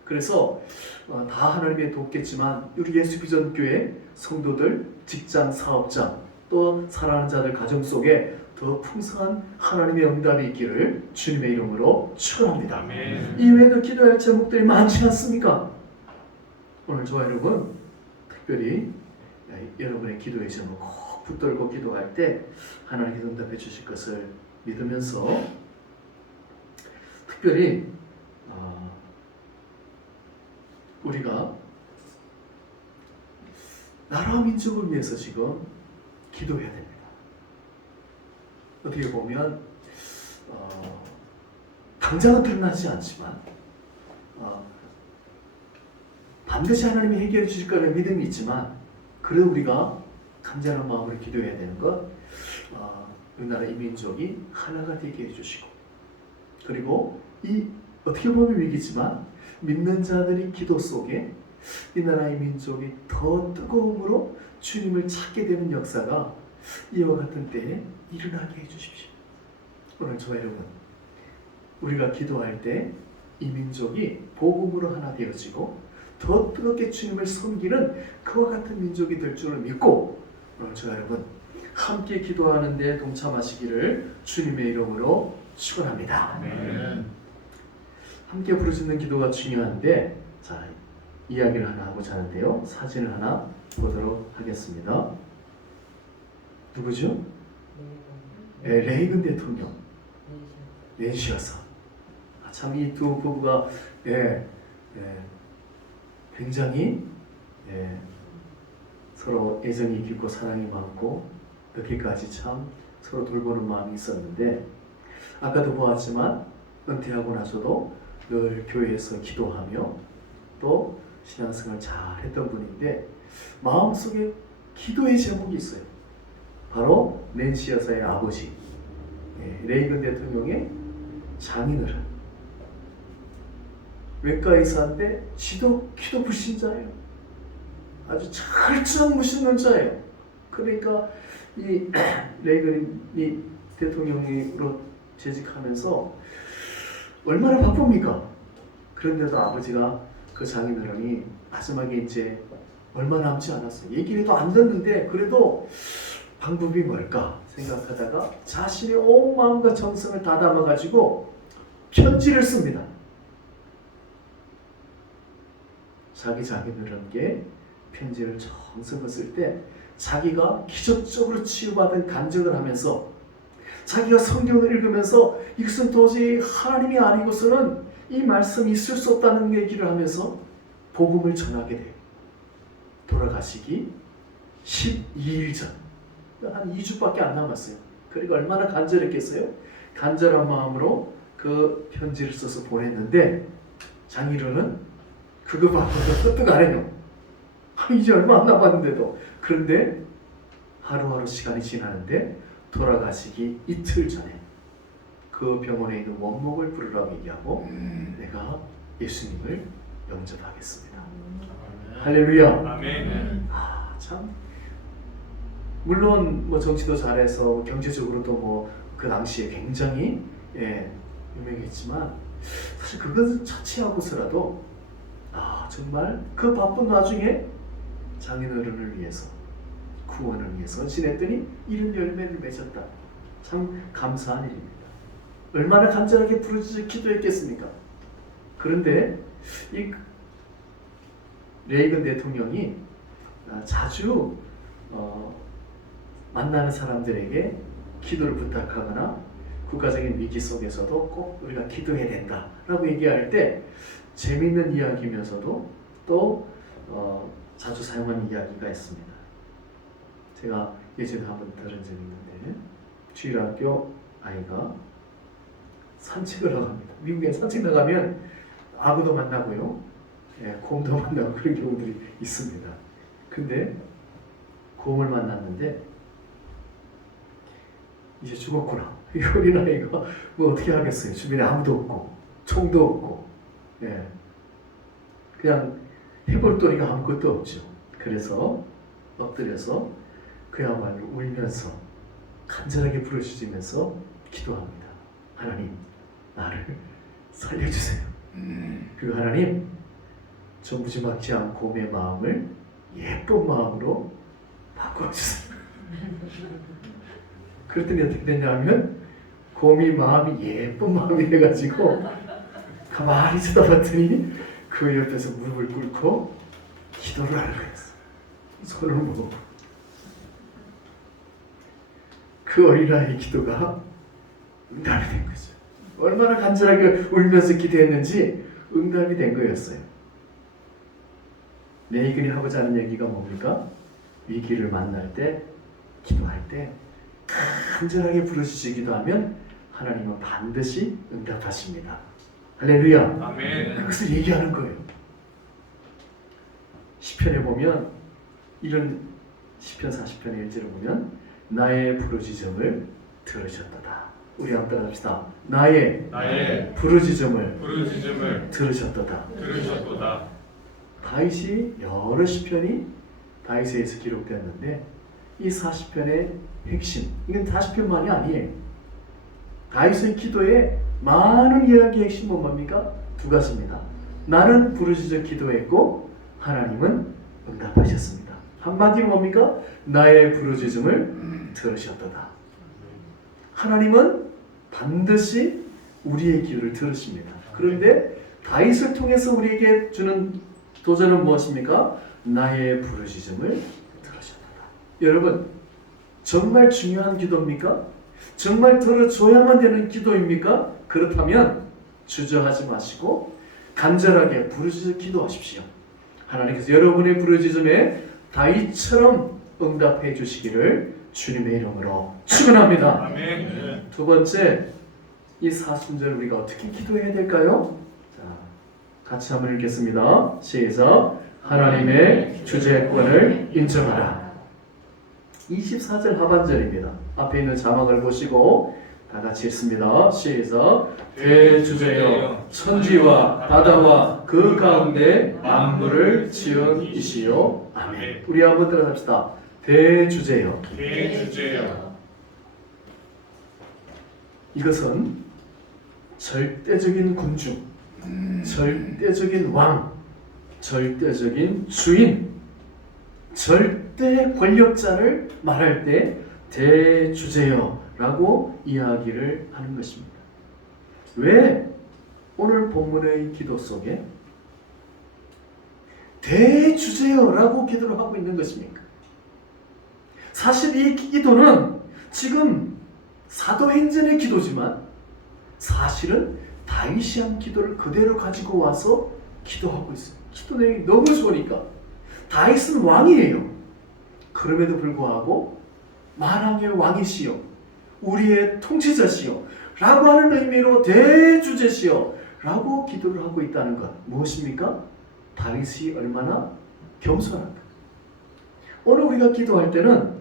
그래서 다 하나님의 돕겠지만 우리 예수비전교회 성도들, 직장, 사업자, 또 사랑하는 자들 가정 속에 더 풍성한 하나님의 응답이 있기를 주님의 이름으로 축원합니다. 아멘. 이외에도 기도할 제목들이 많지 않습니까? 오늘 저와 여러분 특별히 여러분의 기도의 제목 꼭 붙들고 기도할 때 하나님께서 응답해 주실 것을 믿으면서 특별히 우리가 나라와 민족을 위해서 지금 기도해야 됩니다. 어떻게 보면 당장은 드러나지 않지만 반드시 하나님이 해결해 주실 거라는 믿음이 있지만 그래도 우리가 간절한 마음으로 기도해야 되는 것 우리나라 이 민족이 하나가 되게 해주시고 그리고 이 어떻게 보면 위기지만 믿는 자들이 기도 속에 이 나라의 민족이 더 뜨거움으로 주님을 찾게 되는 역사가 이와 같은 때에 일어나게 해주십시오. 오늘 저와 여러분 우리가 기도할 때 이 민족이 복음으로 하나 되어지고 더 뜨겁게 주님을 섬기는 그와 같은 민족이 될 줄을 믿고 오늘 저와 여러분 함께 기도하는 데 동참하시기를 주님의 이름으로 축원합니다. 아멘. 함께 부르짖는 기도가 중요한데 자 이야기를 하나 하고자 하는데요. 사진을 하나 보도록 하겠습니다. 누구죠? 레이건 대통령 낸시아사. 참 이 두 부부가 굉장히 서로 애정이 깊고 사랑이 많고 늦게까지 참 서로 돌보는 마음이 있었는데 아까도 보았지만 은퇴하고 나서도 늘 교회에서 기도하며 또 신앙생활 잘 했던 분인데 마음속에 기도의 제목이 있어요. 바로 낸시 여사의 아버지 레이건 대통령의 장인어른 외과 의사인데 기도 불신자예요. 아주 철저한 무신론자예요. 그러니까 이 레이건이 대통령으로 재직하면서 얼마나 바쁩니까? 그런데도 아버지가 그 장인어른이 마지막에 이제 얼마 남지 않았어요. 얘기를 해도 안 듣는데 그래도 방법이 뭘까 생각하다가 자신의 온 마음과 정성을 다 담아가지고 편지를 씁니다. 자기 장인어른께 편지를 정성을 쓸 때 자기가 기적적으로 치유받은 간증을 하면서 자기가 성경을 읽으면서 이것은 도저히 하나님이 아니고서는 이 말씀이 있을 수 없다는 얘기를 하면서 복음을 전하게 돼요. 돌아가시기 12일 전, 한 2주밖에 안 남았어요. 그러니까 얼마나 간절했겠어요? 간절한 마음으로 그 편지를 써서 보냈는데 장인어른은 그거 받고서 뜨뜻 안 해요. 이제 얼마 안 남았는데도. 그런데 하루하루 시간이 지나는데 돌아가시기 이틀 전에 그 병원에 있는 원목을 부르라고 얘기하고 내가 예수님을 영접하겠습니다. 할렐루야. 아멘. 참 물론 뭐 정치도 잘해서 경제적으로도 뭐 그 당시에 굉장히 유명했지만 사실 그것을 차치하고서라도 정말 그 바쁜 와중에 장인어른을 위해서 구원을 위해서 지냈더니 이런 열매를 맺었다. 참 감사한 일입니다. 얼마나 간절하게 부르짖어 기도했겠습니까? 그런데 이 레이건 대통령이 자주 만나는 사람들에게 기도를 부탁하거나 국가적인 위기 속에서도 꼭 우리가 기도해야 된다라고 얘기할 때 재미있는 이야기면서도 또 자주 사용하는 이야기가 있습니다. 제가 예전에 한번 들은 적이 있는데 주일학교 아이가 산책을 나갑니다. 미국에 산책 나가면 아구도 만나고요, 곰도 만나고 그런 경우들이 있습니다. 근데 곰을 만났는데 이제 죽었구나. 이 어린아이가 뭐 어떻게 하겠어요. 주변에 아무도 없고 총도 없고 그냥 해볼 도리가 아무것도 없죠. 그래서 엎드려서 그야말로 울면서 간절하게 부르짖으면서 기도합니다. 하나님, 나를 살려주세요. 그리고 하나님, 저 무지막지 않은 곰의 마음을 예쁜 마음으로 바꿔주세요. 그랬더니 어떻게 됐냐면 곰이 마음이 예쁜 마음이 돼가지고 가만히 쳐다봤더니 그 옆에서 무릎을 꿇고 기도를 하려고 했어. 손을 모으고. 그 어린아이의 기도가 응답이 된 거죠. 얼마나 간절하게 울면서 기도했는지 응답이 된 거였어요. 레이건이 하고자 하는 얘기가 뭡니까? 위기를 만날 때, 기도할 때 간절하게 부르짖기도 하면 하나님은 반드시 응답하십니다. 할렐루야. 아멘. 그것을 얘기하는 거예요. 시편에 보면 이런 시편 40편의 1절을 보면 나의 부르짖음을 들으셨도다. 우리 한번 따라합시다. 나의 부르짖음을 들으셨도다. 다윗이 여러 시편이 다윗에 의해서 기록되었는데 이 40편의 핵심, 이건 40편만이 아니에요. 다윗의 기도에 많은 이야기의 핵심은 뭡니까? 두 가지입니다. 나는 부르짖어 기도했고 하나님은 응답하셨습니다. 한마디로 뭡니까? 나의 부르짖음을 들으셨도다. 하나님은 반드시 우리의 기도를 들으십니다. 그런데 다윗을 통해서 우리에게 주는 도전은 무엇입니까? 나의 부르짖음을 들으셨도다. 여러분, 정말 중요한 기도입니까? 정말 들어줘야만 되는 기도입니까? 그렇다면 주저하지 마시고 간절하게 부르짖어 기도하십시오. 하나님께서 여러분의 부르짖음에 다윗처럼 응답해 주시기를 주님의 이름으로 축원합니다. 아멘. 두 번째, 이 사순절 우리가 어떻게 기도해야 될까요? 자, 같이 한번 읽겠습니다. 시작. 하나님의 주재권을 인정하라. 24절 하반절입니다. 앞에 있는 자막을 보시고 다 같이 읽습니다. 시작. 대주제여 천지와 바다와 그 가운데 만물을 지은 이시요. 아멘. 우리 한번 따라합시다. 대주제여. 이것은 절대적인 군주, 절대적인 왕, 절대적인 주인, 절대 권력자를 말할 때 대주제여라고 이야기를 하는 것입니다. 왜 오늘 본문의 기도 속에 대주제여라고 기도를 하고 있는 것입니까? 사실 이 기도는 지금 사도행전의 기도지만 사실은 다윗이 한 기도를 그대로 가지고 와서 기도하고 있어요. 기도 내용이 너무 좋으니까. 다윗은 왕이에요. 그럼에도 불구하고 만왕의 왕이시여, 우리의 통치자시여 라고 하는 의미로 대주제시여 라고 기도를 하고 있다는 것. 무엇입니까? 다윗이 얼마나 겸손한가. 오늘 우리가 기도할 때는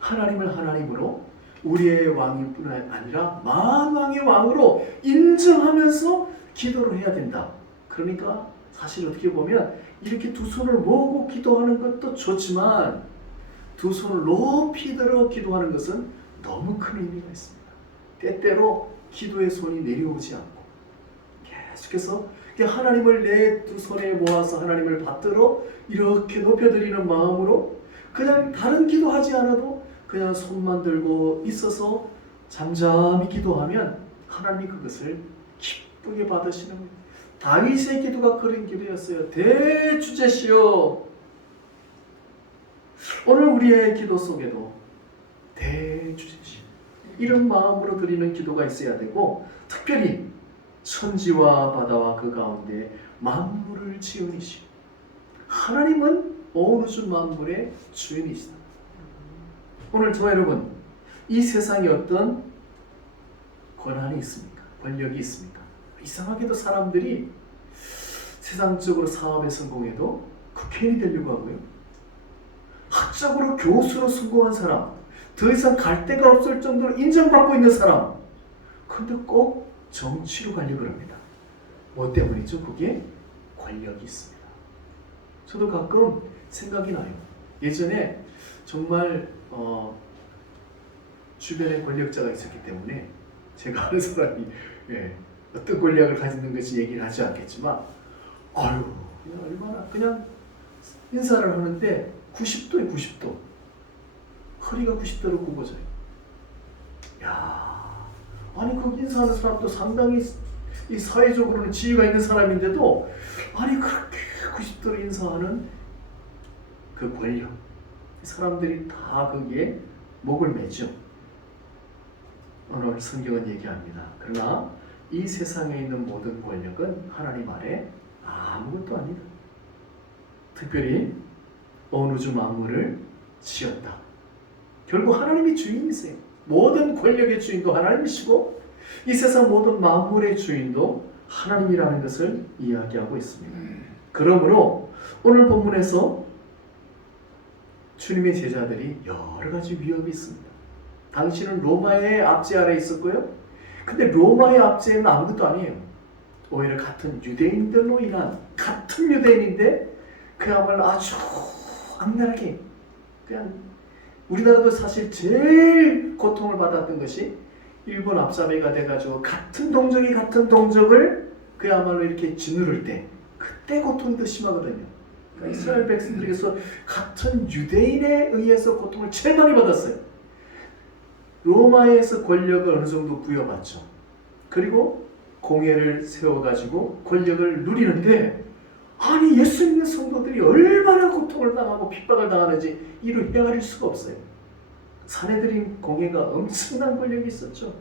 하나님을 하나님으로 우리의 왕일 뿐 아니라 만왕의 왕으로 인정하면서 기도를 해야 된다. 그러니까 사실 어떻게 보면 이렇게 두 손을 모으고 기도하는 것도 좋지만 두 손을 높이 들어 기도하는 것은 너무 큰 의미가 있습니다. 때때로 기도의 손이 내려오지 않고 계속해서 하나님을 내 두 손에 모아서 하나님을 받들어 이렇게 높여드리는 마음으로 그냥 다른 기도하지 않아도 그냥 손만 들고 있어서 잠잠히 기도하면 하나님이 그것을 기쁘게 받으시는 거예요. 다윗의 기도가 그런 기도였어요. 대주제시여. 오늘 우리의 기도 속에도 대주제시여 이런 마음으로 드리는 기도가 있어야 되고, 특별히 천지와 바다와 그 가운데 만물을 지으시오. 하나님은 온 우주 만물의 주인이시다. 오늘 저와 여러분, 이 세상에 어떤 권한이 있습니까? 권력이 있습니까? 이상하게도 사람들이 세상적으로 사업에 성공해도 국회의원이 되려고 하고요. 학적으로 교수로 성공한 사람, 더 이상 갈 데가 없을 정도로 인정받고 있는 사람, 그런데 꼭 정치로 가려고 합니다. 뭐 때문이죠? 그게 권력이 있습니다. 저도 가끔 생각이 나요. 예전에 정말 주변에 권력자가 있었기 때문에 제가 아는 사람이 어떤 권력을 가지는 것이 얘기를 하지 않겠지만, 아유 얼마나 그냥 인사를 하는데 90도에 90도. 허리가 90도로 굽어져요. 야, 아니 그 인사하는 사람도 상당히 이 사회적으로는 지위가 있는 사람인데도 아니 그렇게 90도로 인사하는 그 권력, 사람들이 다 거기에 목을 매죠. 오늘 성경은 얘기합니다. 그러나 이 세상에 있는 모든 권력은 하나님 아래 아무것도 아니다. 특별히 온 우주 만물을 지었다. 결국 하나님이 주인이세요. 모든 권력의 주인도 하나님이시고 이 세상 모든 만물의 주인도 하나님이라는 것을 이야기하고 있습니다. 그러므로 오늘 본문에서 주님의 제자들이 여러 가지 위협이 있습니다. 당신은 로마의 압제 아래 있었고요. 근데 로마의 압제는 아무것도 아니에요. 오히려 같은 유대인들로 인한 같은 유대인인데 그야말로 아주 악랄하게 그냥 우리나라도 사실 제일 고통을 받았던 것이 일본 앞잡이가 돼가지고 같은 동족을 그야말로 이렇게 짓누를 때 그때 고통이 더 심하거든요. 그러니까 이스라엘 백성들에게서 같은 유대인에 의해서 고통을 제일 많이 받았어요. 로마에서 권력을 어느 정도 부여받죠. 그리고 공회를 세워가지고 권력을 누리는데 아니 예수 믿는 성도들이 얼마나 고통을 당하고 핍박을 당하는지 이루 헤아릴 수가 없어요. 사내들인 공회가 엄청난 권력이 있었죠.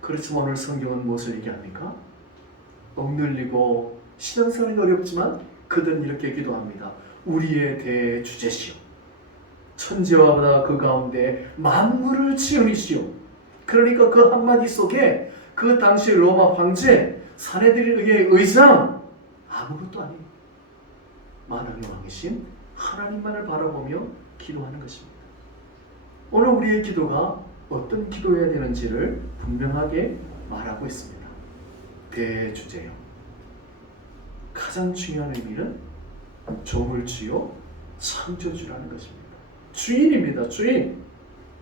그렇지만 오늘 성경은 무엇을 얘기합니까? 억눌리고 신앙생활이 어렵지만 그들은 이렇게 기도합니다. 우리의 대주제시오. 천지와 바다 그 가운데 만물을 지으시오. 그러니까 그 한마디 속에 그 당시 로마 황제 사내들의 의장 아무것도 아니에요. 만왕의 왕이신 하나님만을 바라보며 기도하는 것입니다. 오늘 우리의 기도가 어떤 기도해야 되는지를 분명하게 말하고 있습니다. 대주제요. 가장 중요한 의미는 조물주요 창조주라는 것입니다. 주인입니다. 주인.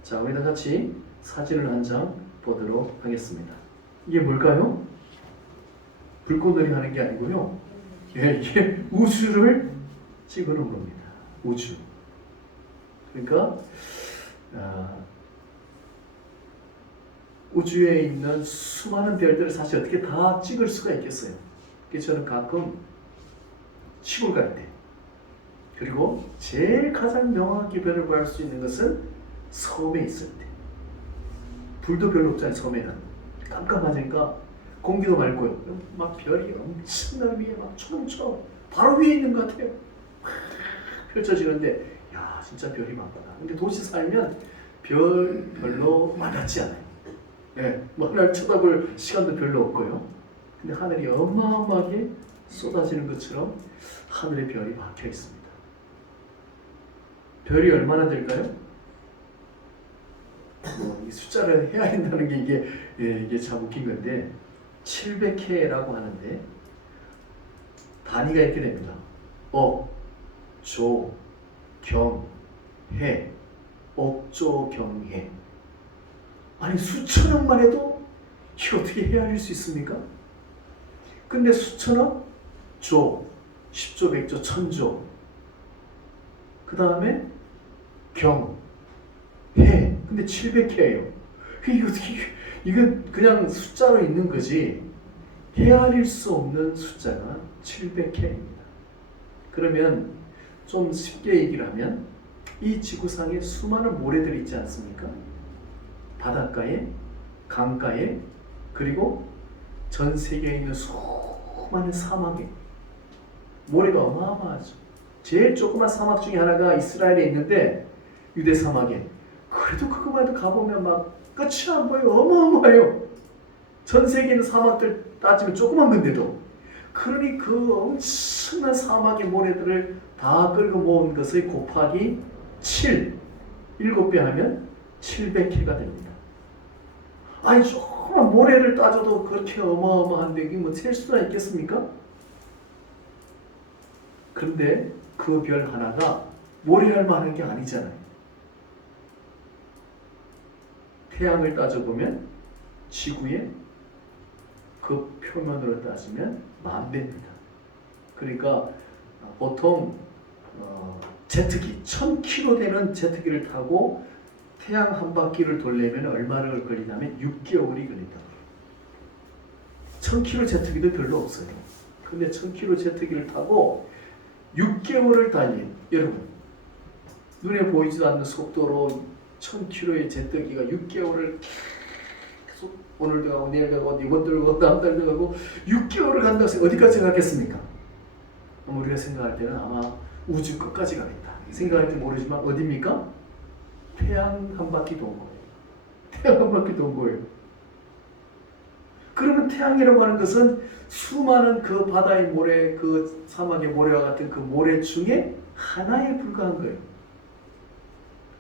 자, 우리 다 같이 사진을 한 장 보도록 하겠습니다. 이게 뭘까요? 불꽃놀이 하는 게 아니고요. 예, 이게 우주를 찍어놓은 겁니다. 우주. 그러니까 우주에 있는 수많은 별들을 사실 어떻게 다 찍을 수가 있겠어요. 그래서 저는 가끔 시골 갈 때 그리고 제일 가장 명확하게 별을 볼 수 있는 것은 섬에 있을 때. 불도 별로 없잖아요. 섬에는 깜깜하니까 공기도 맑고요. 막 별이 엄청난 위에 막 초롱초롱 바로 위에 있는 것 같아요. 펼쳐지는데 야 진짜 별이 많구나. 근데 도시 살면 별 별로 와닿지 않아요. 예, 뭐 하나를 쳐다볼 시간도 별로 없고요. 근데 하늘이 어마어마하게 쏟아지는 것처럼 하늘에 별이 박혀 있습니다. 별이 얼마나 될까요? 이 숫자를 헤아린다는 게 이게 참 웃긴 건데 700회라고 하는데 단위가 이렇게 됩니다. 조, 경, 해, 조, 경, 해. 아니 수천억만 해도 이게 어떻게 헤아릴 수 있습니까? 근데 수천억, 조, 10조, 100조, 1000조. 그 다음에 경, 해. 근데 700회예요. 이게 어떻게 이건 그냥 숫자로 있는 거지 헤아릴 수 없는 숫자가 700회입니다. 그러면 좀 쉽게 얘기를 하면 이 지구상에 수많은 모래들이 있지 않습니까? 바닷가에, 강가에, 그리고 전 세계에 있는 수많은 사막에 모래가 어마어마하죠. 제일 조그만 사막 중에 하나가 이스라엘에 있는데 유대 사막에 그래도 그거만 해도 가보면 막 끝이 안 보여요. 어마어마해요. 전 세계에 있는 사막들 따지면 조그만 건데도 그러니 그 엄청난 사막의 모래들을 다 끌고 모은 것을 곱하기 7, 7배 하면 700회가 됩니다. 아니 조그만 모래를 따져도 그렇게 어마어마한데 이게 뭐 셀 수가 있겠습니까? 그런데 그 별 하나가 모래할 만한 게 아니잖아요. 태양을 따져보면 지구의 그 표면으로 따지면 10,000배입니다. 그러니까 보통 제트기 1000km 되는 제트기를 타고 태양 한 바퀴를 돌려면 얼마나 걸리냐면 6개월이 걸린다. 1000km 제트기도 별로 없어요. 근데 1000km 제트기를 타고 6개월을 달린 여러분, 눈에 보이지도 않는 속도로 1000km의 제트기가 6개월을 계속 오늘도 가고 내일 가고 이번 가고 다음 달도 가고 6개월을 간다고 해서 어디까지 가겠습니까? 우리가 생각할 때는 아마 우주 끝까지 가겠다 생각할지 모르지만 어디입니까? 태양 한 바퀴 돈 거예요. 태양 한 바퀴 돈 거예요. 그러면 태양이라고 하는 것은 수많은 그 바다의 모래, 그 사막의 모래와 같은 그 모래 중에 하나에 불과한 거예요.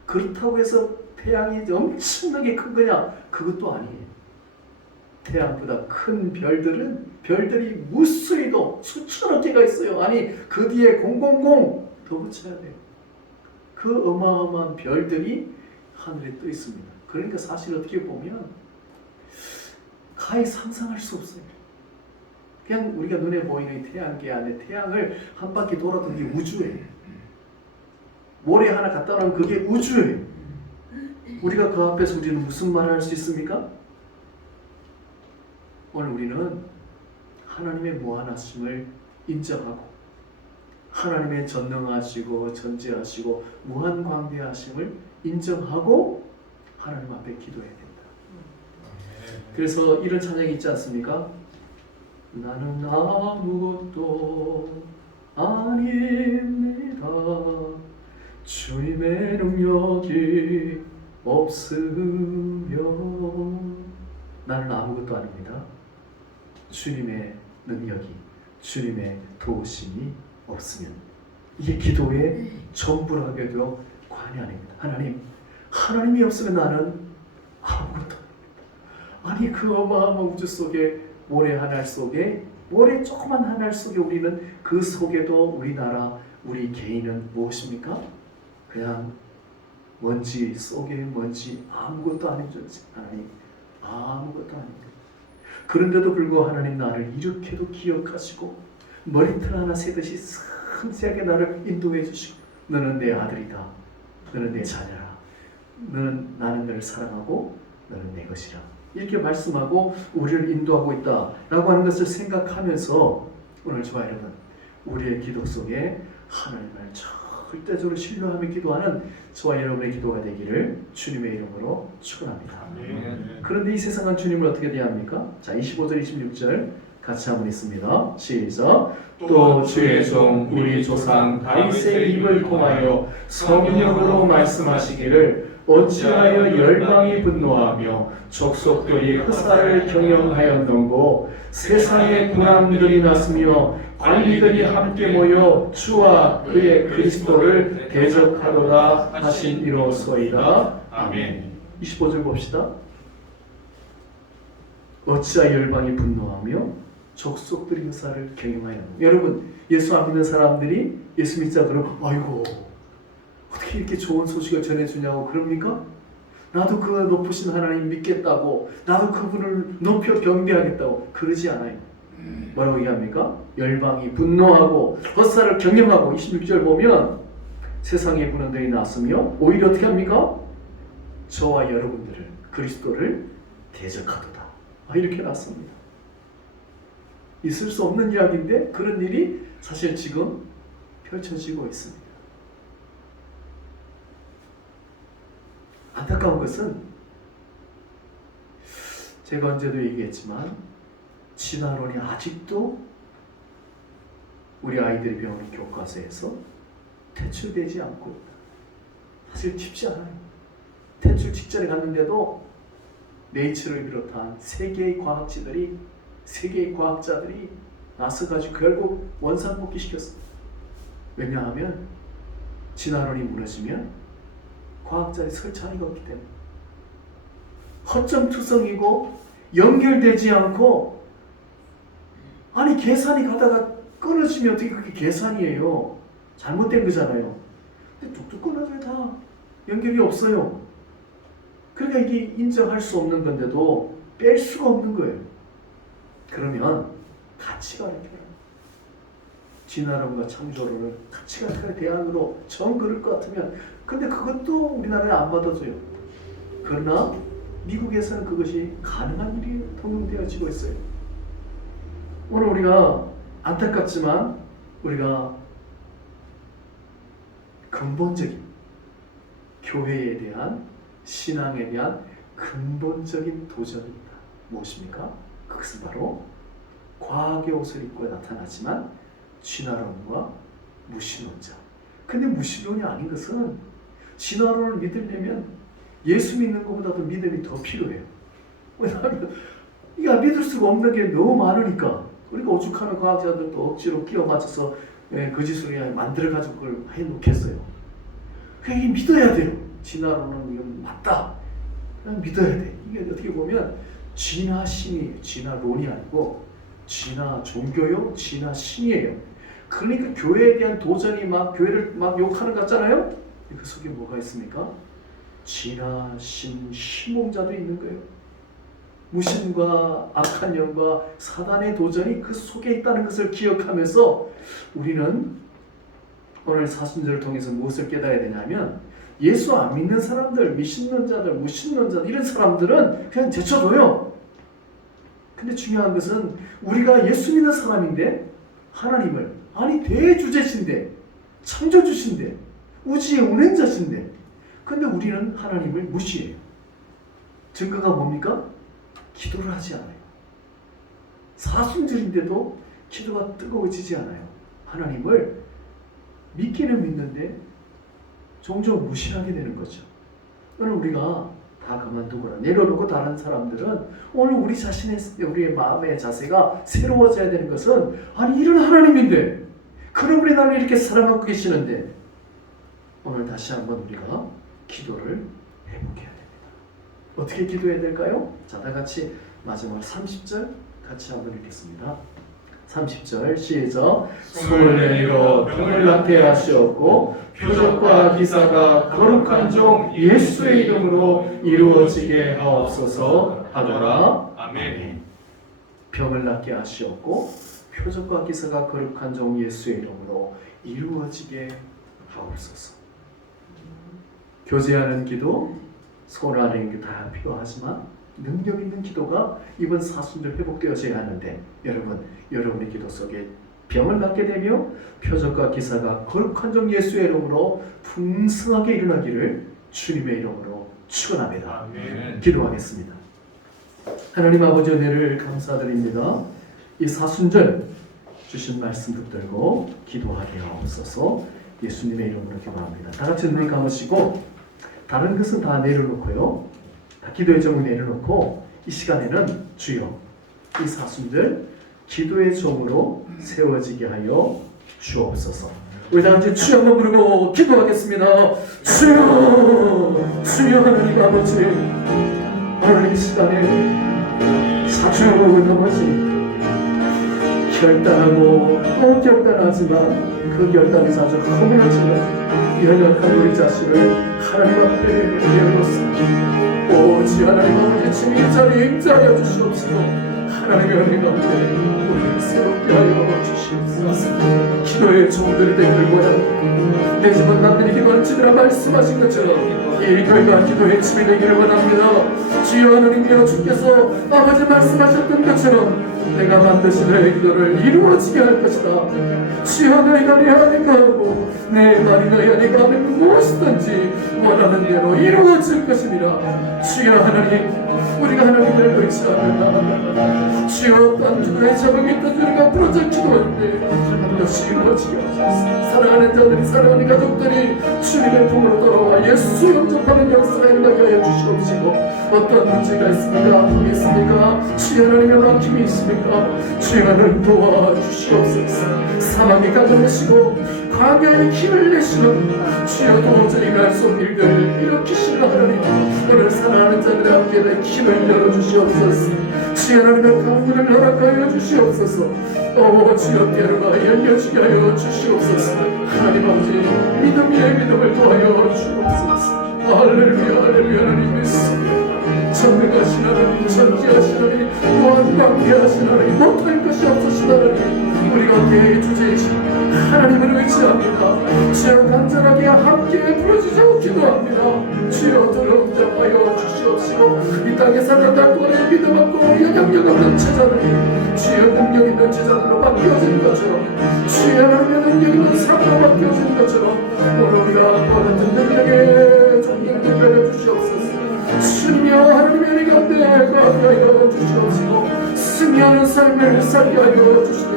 그렇다고 해서 태양이 엄청나게 큰 거냐? 그것도 아니에요. 태양보다 큰 별들이 무수히도 수천억 개가 있어요. 아니 그 뒤에 000 더 붙여야 돼요. 그 어마어마한 별들이 하늘에 떠 있습니다. 그러니까 사실 어떻게 보면 가히 상상할 수 없어요. 그냥 우리가 눈에 보이는 태양계 안에 태양을 한 바퀴 돌아도는 게 우주예요. 모래 하나 갖다 놓으면 그게 우주예요. 우리가 그 앞에서 우리는 무슨 말을 할 수 있습니까? 오늘 우리는 하나님의 무한하심을 인정하고 하나님의 전능하시고 전지하시고 무한광대하심을 인정하고 하나님 앞에 기도해야 된다. 그래서 이런 찬양이 있지 않습니까? 나는 아무것도 아닙니다. 주님의 능력이 없으면 나는 아무것도 아닙니다. 주님의 능력이, 주님의 도우심이 없으면 이게 기도의 전부를 하게 되어 관여합니다. 하나님이 없으면 나는 아무것도 아닙니다. 아니 그 어마어마한 우주 속에 모래 하늘 속에 모래 조그만 하늘 속에 우리는 그 속에도 우리나라 우리 개인은 무엇입니까? 그냥 먼지 속에 먼지 아무것도 아닌 줄 하나님 아무것도 아닙니다. 그런데도 불구하고 하나님 나를 이렇게도 기억하시고 머리털 하나 세듯이 섬세하게 나를 인도해 주시고 너는 내 아들이다. 너는 내 자녀라. 나는 너를 사랑하고 너는 내 것이라. 이렇게 말씀하고 우리를 인도하고 있다라고 하는 것을 생각하면서 오늘 저와 여러분 우리의 기도 속에 하나님을 절대적으로 신뢰하며 기도하는 저와 여러분의 기도가 되기를 주님의 이름으로 축원합니다. 그런데 이 세상은 주님을 어떻게 대합니까? 자, 25절 26절 같이 한번 읽습니다. 시작. 또 주의 종 우리 조상 다윗의 입을 통하여 성령으로 말씀하시기를 어찌하여 열방이 분노하며 족속들이 흑사를 경영하였는고 세상의 군왕들이 났으며 관리들이 함께 모여 주와 그의 그리스도를 대적하도다 하신 이로소이다. 아멘. 25절 봅시다. 어찌하여 열방이 분노하며 족속들이 흑사를 경영하였는고. 여러분 예수 안 믿는 사람들이 예수 믿자 그러면 아이고 어떻게 이렇게 좋은 소식을 전해주냐고 그럽니까? 나도 그 높으신 하나님 믿겠다고 나도 그분을 높여 경배하겠다고 그러지 않아요. 뭐라고 얘기합니까? 열방이 분노하고 헛살을 경영하고 26절 보면 세상의 군원들이 났으며 오히려 어떻게 합니까? 저와 여러분들을 그리스도를 대적하도다. 이렇게 났습니다. 있을 수 없는 이야기인데 그런 일이 사실 지금 펼쳐지고 있습니다. 안타까운 것은 제가 언제도 얘기했지만 진화론이 아직도 우리 아이들이 배우는 교과서에서 퇴출되지 않고 있다. 사실 쉽지 않아요. 퇴출 직전에 갔는데도 네이처를 비롯한 세계의 과학자들이 나서가지고 결국 원상복귀 시켰습니다. 왜냐하면 진화론이 무너지면 과학자의 설찬이가 없기 때문에 허점투성이고 연결되지 않고 아니 계산이 가다가 끊어지면 어떻게 그게 계산이에요. 잘못된 거잖아요. 근데 뚝뚝 끊어져요. 다 연결이 없어요. 그러니까 이게 인정할 수 없는 건데도 뺄 수가 없는 거예요. 그러면 가치가 이렇게 진화론과 창조론을 같이 대안으로 정그럴 것 같으면, 근데 그것도 우리나라에 안 받아줘요. 그러나 미국에서는 그것이 가능한 일이 통용되어지고 있어요. 오늘 우리가 안타깝지만 우리가 근본적인 교회에 대한, 신앙에 대한 근본적인 도전입니다. 무엇입니까? 그것은 바로 과학의 옷을 입고 나타나지만 진화론과 무신론자. 근데 무신론이 아닌 것은, 진화론을 믿으려면 예수 믿는 것보다도 믿음이 더 필요해요. 왜냐하면 이게 믿을 수가 없는 게 너무 많으니까. 그러니까 오죽하면 과학자들도 억지로 끼워 맞춰서 거짓으로 만들어가지고 그걸 해놓겠어요. 그냥 이게 믿어야 돼요. 진화론은 이건 맞다. 그냥 믿어야 돼. 이게 어떻게 보면 진화신이에요. 진화론이 아니고 진화 종교요, 진화 신이에요. 그러니까 교회에 대한 도전이 막 교회를 막 욕하는 것 같잖아요. 그 속에 뭐가 있습니까? 진화 신 희몽자도 있는 거예요. 무신과 악한 영과 사단의 도전이 그 속에 있다는 것을 기억하면서 우리는 오늘 사순절을 통해서 무엇을 깨달아야 되냐면, 예수 안 믿는 사람들, 미신론자들, 무신론자들, 이런 사람들은 그냥 제쳐둬요. 근데 중요한 것은 우리가 예수 믿는 사람인데, 하나님을, 아니 대주제신데, 창조주신데, 우주의 운행자신데, 근데 우리는 하나님을 무시해요. 증거가 뭡니까? 기도를 하지 않아요. 사순절인데도 기도가 뜨거워지지 않아요. 하나님을 믿기는 믿는데 종종 무시하게 되는 거죠. 오늘 우리가 다 그만두거나 내려놓고 다른 사람들은, 오늘 우리 자신의, 우리의 마음의 자세가 새로워져야 되는 것은, 아니 이런 하나님인데, 그런 분이 나를 이렇게 사랑하고 계시는데, 오늘 다시 한번 우리가 기도를 회복해야 됩니다. 어떻게 기도해야 될까요? 자, 다 같이 마지막 30절 같이 한번 읽겠습니다. 30절 시작. 손을 내밀어 병을 낫게 하시었고 표적과 기사가 거룩한 종 예수의 이름으로 이루어지게 하옵소서 하더라. 아멘. 병을 낫게 하시었고 표적과 기사가 거룩한 종 예수의 이름으로 이루어지게 하옵소서. 교제하는 기도, 소원하는 기도 다 필요하지만 능력 있는 기도가 이번 사순절 회복되어져야 하는데, 여러분의 기도 속에 병을 낫게 되며 표적과 기사가 거룩한 종 예수의 이름으로 풍성하게 일어나기를 주님의 이름으로 축원합니다. 아멘. 기도하겠습니다. 하나님 아버지, 은혜를 감사드립니다. 이 사순절 주신 말씀 붙들고 기도하게 하옵소서. 예수님의 이름으로 기도합니다. 다 같이 눈을 감으시고 다른 것은 다 내려놓고요, 기도의 종을 내려놓고 이 시간에는 주여, 이 사순절 기도의 종으로 세워지게 하여 주옵소서. 우리 다 같이 주여 한번 부르고 기도하겠습니다. 주여, 주여. 하나님 아버지, 오늘 이 시간에 자주 넘어지 결단하고 또 결단하지만 그 결단이 아주 허물어지는 연약한 우리 자신을 하나님 앞에 내어놓습니다. 오직 하나님 아버지 주님 이 자리에 임재하여 주시옵시고, 하나님의 은혜가 우리를 새롭게 하여 주시옵소서. 기도의 종들이 되기를 원합니다. 내 집은 남들이 기도하는 집이라 말씀하신 것처럼 이 교회가 기도의 집이 되기를 원합니다. 주여 하나님이여, 주께서 아버지 말씀하셨던 것처럼 내가 반드시 너의 기도를 이루어지게 할 것이다. 주여, 너희가 내 안에 거하고 내 말이 너희 안에 거하면 무엇이든지 원하는 대로 이루어질 것이니라. 주여 하나님, 우리가 하나님을 의지하며 나아간다. 주여, 어떠한 기도의 제목이 있던 우리가 부러져 기도할 때 반드시 이루어지게 하소서. 사랑하는 자들이, 사랑하는 가족들이 주님의 품으로 돌아와 예수 영접하는 역사가 일어나게 하여 주시옵시고, 어떤 문제가 있습니까? 있습니까? 주여, 하나님의 막힘이 있습니까? 주여, 하나님 도와주시옵소서. 사망이 가져오시고 광야에 힘을 내시는 주여, 도저히 갈 수 없는 일들을 일으키시는 하나님, 오늘 사랑하는 자들의 앞길에 힘을 열어주시옵소서. 주여, 하나님의 강물을 허락하여 주시옵소서. 주여, 때로가 열려지게 하여 주시옵소서. 하나님 아버지, 믿음 위에 믿음을 더하여 주옵소서. 할렐루야, 할렐루야. 하나님 믿습니다. 전능하신 하나님, 전지하신 하나님, 또한 관계하신 하나님, 못할 것이 없으신 하나님, 우리가 대주제이십니다. 하나님을 의지합니다. 주여 간절하게 함께 부르짖어 기도합니다. 주여 두려움 하여 주시옵시고 이 땅에 살아갈 동안에 믿음 없고 영향력 없는 제자들이 주여 능력 있는 제자들로 바뀌어진 것처럼 주여 하나님의 능력 있는 삶으로 바뀌어진 것처럼 오늘 우리가 원하는 능력에 존경을 내려 주시옵소서. 주님여 하나님의 은혜 가운데 가게 하여 주시옵시고 승리하는 삶을 살게 하여 주시되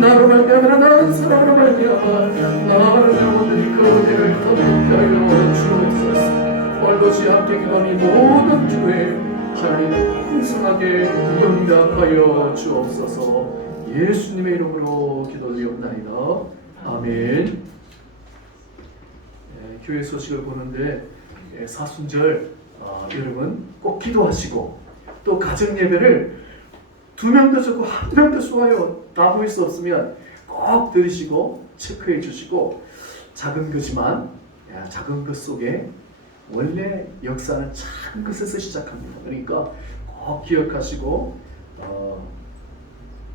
나로 말미암아 나는 사랑으로 말미암아 나는 영혼들이 그 은혜를 더 높게 하여 주옵소서. 오늘도 함께 기도하니 모든 기도에 하나님 풍성하게 응답하여 주옵소서. 예수님의 이름으로 기도드리옵나이다. 아멘. 교회 소식을 보는데 사순절 여러분 꼭 기도하시고 또 가정 예배를 2명도 좋고 1명도 좋아요. 다 보일 수 없으면 꼭 들으시고 체크해 주시고 작은 거지만 작은 것 속에 원래 역사는 작은 것에서 시작합니다. 그러니까 꼭 기억하시고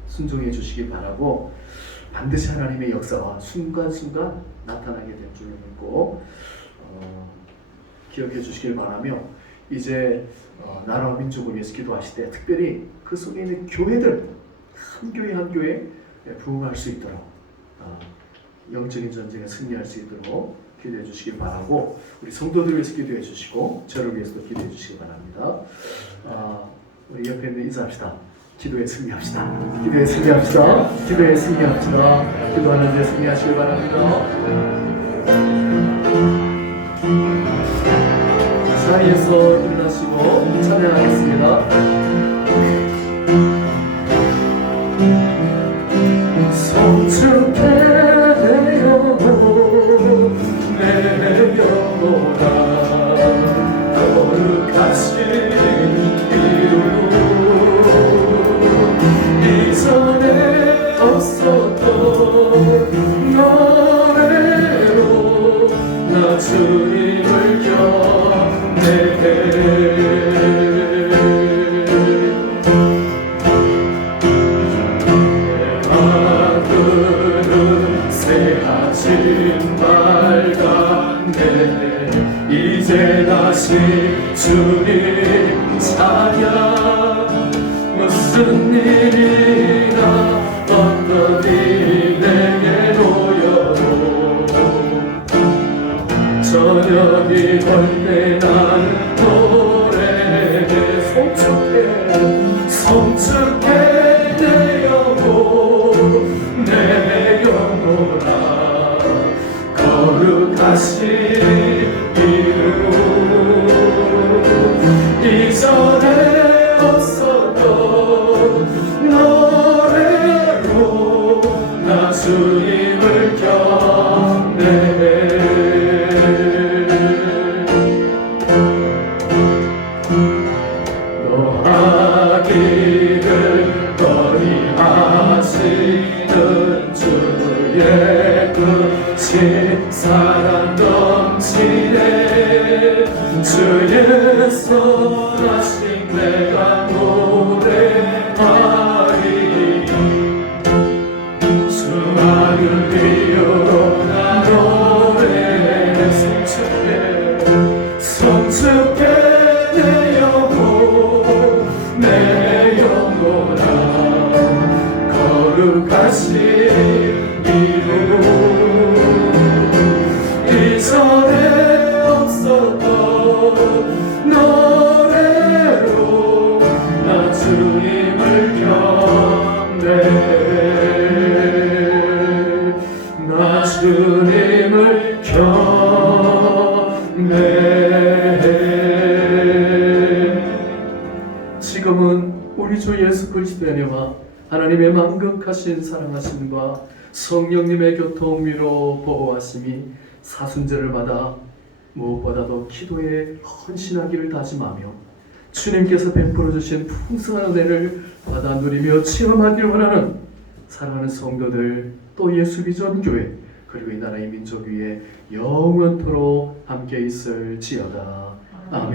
순종해 주시기 바라고 반드시 하나님의 역사가 순간순간 나타나게 될 줄 믿고 기억해 주시길 바라며 이제 나라와 민족을 위해서 기도하실 때 특별히 그 속에 있는 교회들 한 교회 한 교회 부흥할 수 있도록 영적인 전쟁에 승리할 수 있도록 기도해 주시길 바라고 우리 성도들을 위해서 기도해 주시고 저를 위해서도 기도해 주시기 바랍니다. 우리 옆에 있는 인사합시다. 기도에 승리합시다. 기도에 승리합시다. 기도에 승리합시다. 기도하는 데 승리하시길 바랍니다. 자리에서 일어나시고 찬양하겠습니다. 성축해 내 영혼 내 영혼아 거룩하신 이름 이전에 없었던 노래로 나 주님을 이제 다시 주님 찬양 무슨 일이나 어떤 일이 내게 놓여도 저녁이 될 때 나는 노래에 성축해 내 영혼 내 영혼아 거룩하신 이름 이전에 없었던 노래로 나 주님을 경배해 노하기를 거리하시는 주의 끝이 사랑 넘치네 주의 선하심 내가 노래하리 수많은 이유로 나 노래해 성축해 내 영혼 내 영혼아 거룩하신 이름 이전에 없었던 노래로 나 주님을 경배해 나 주님을 경배해 지금은 우리 주 예수 그리스도의 은혜와 하나님의 만극하신 사랑하심과 성령님의 교통위로 보호하심이 사순절을 받아 무엇보다도 기도에 헌신하기를 다짐하며 주님께서 베풀어 주신 풍성한 은혜를 받아 누리며 체험하길 원하는 사랑하는 성도들 또 예수비전교회 그리고 이 나라의 민족 위에 영원토록 함께 있을지어다. 아멘.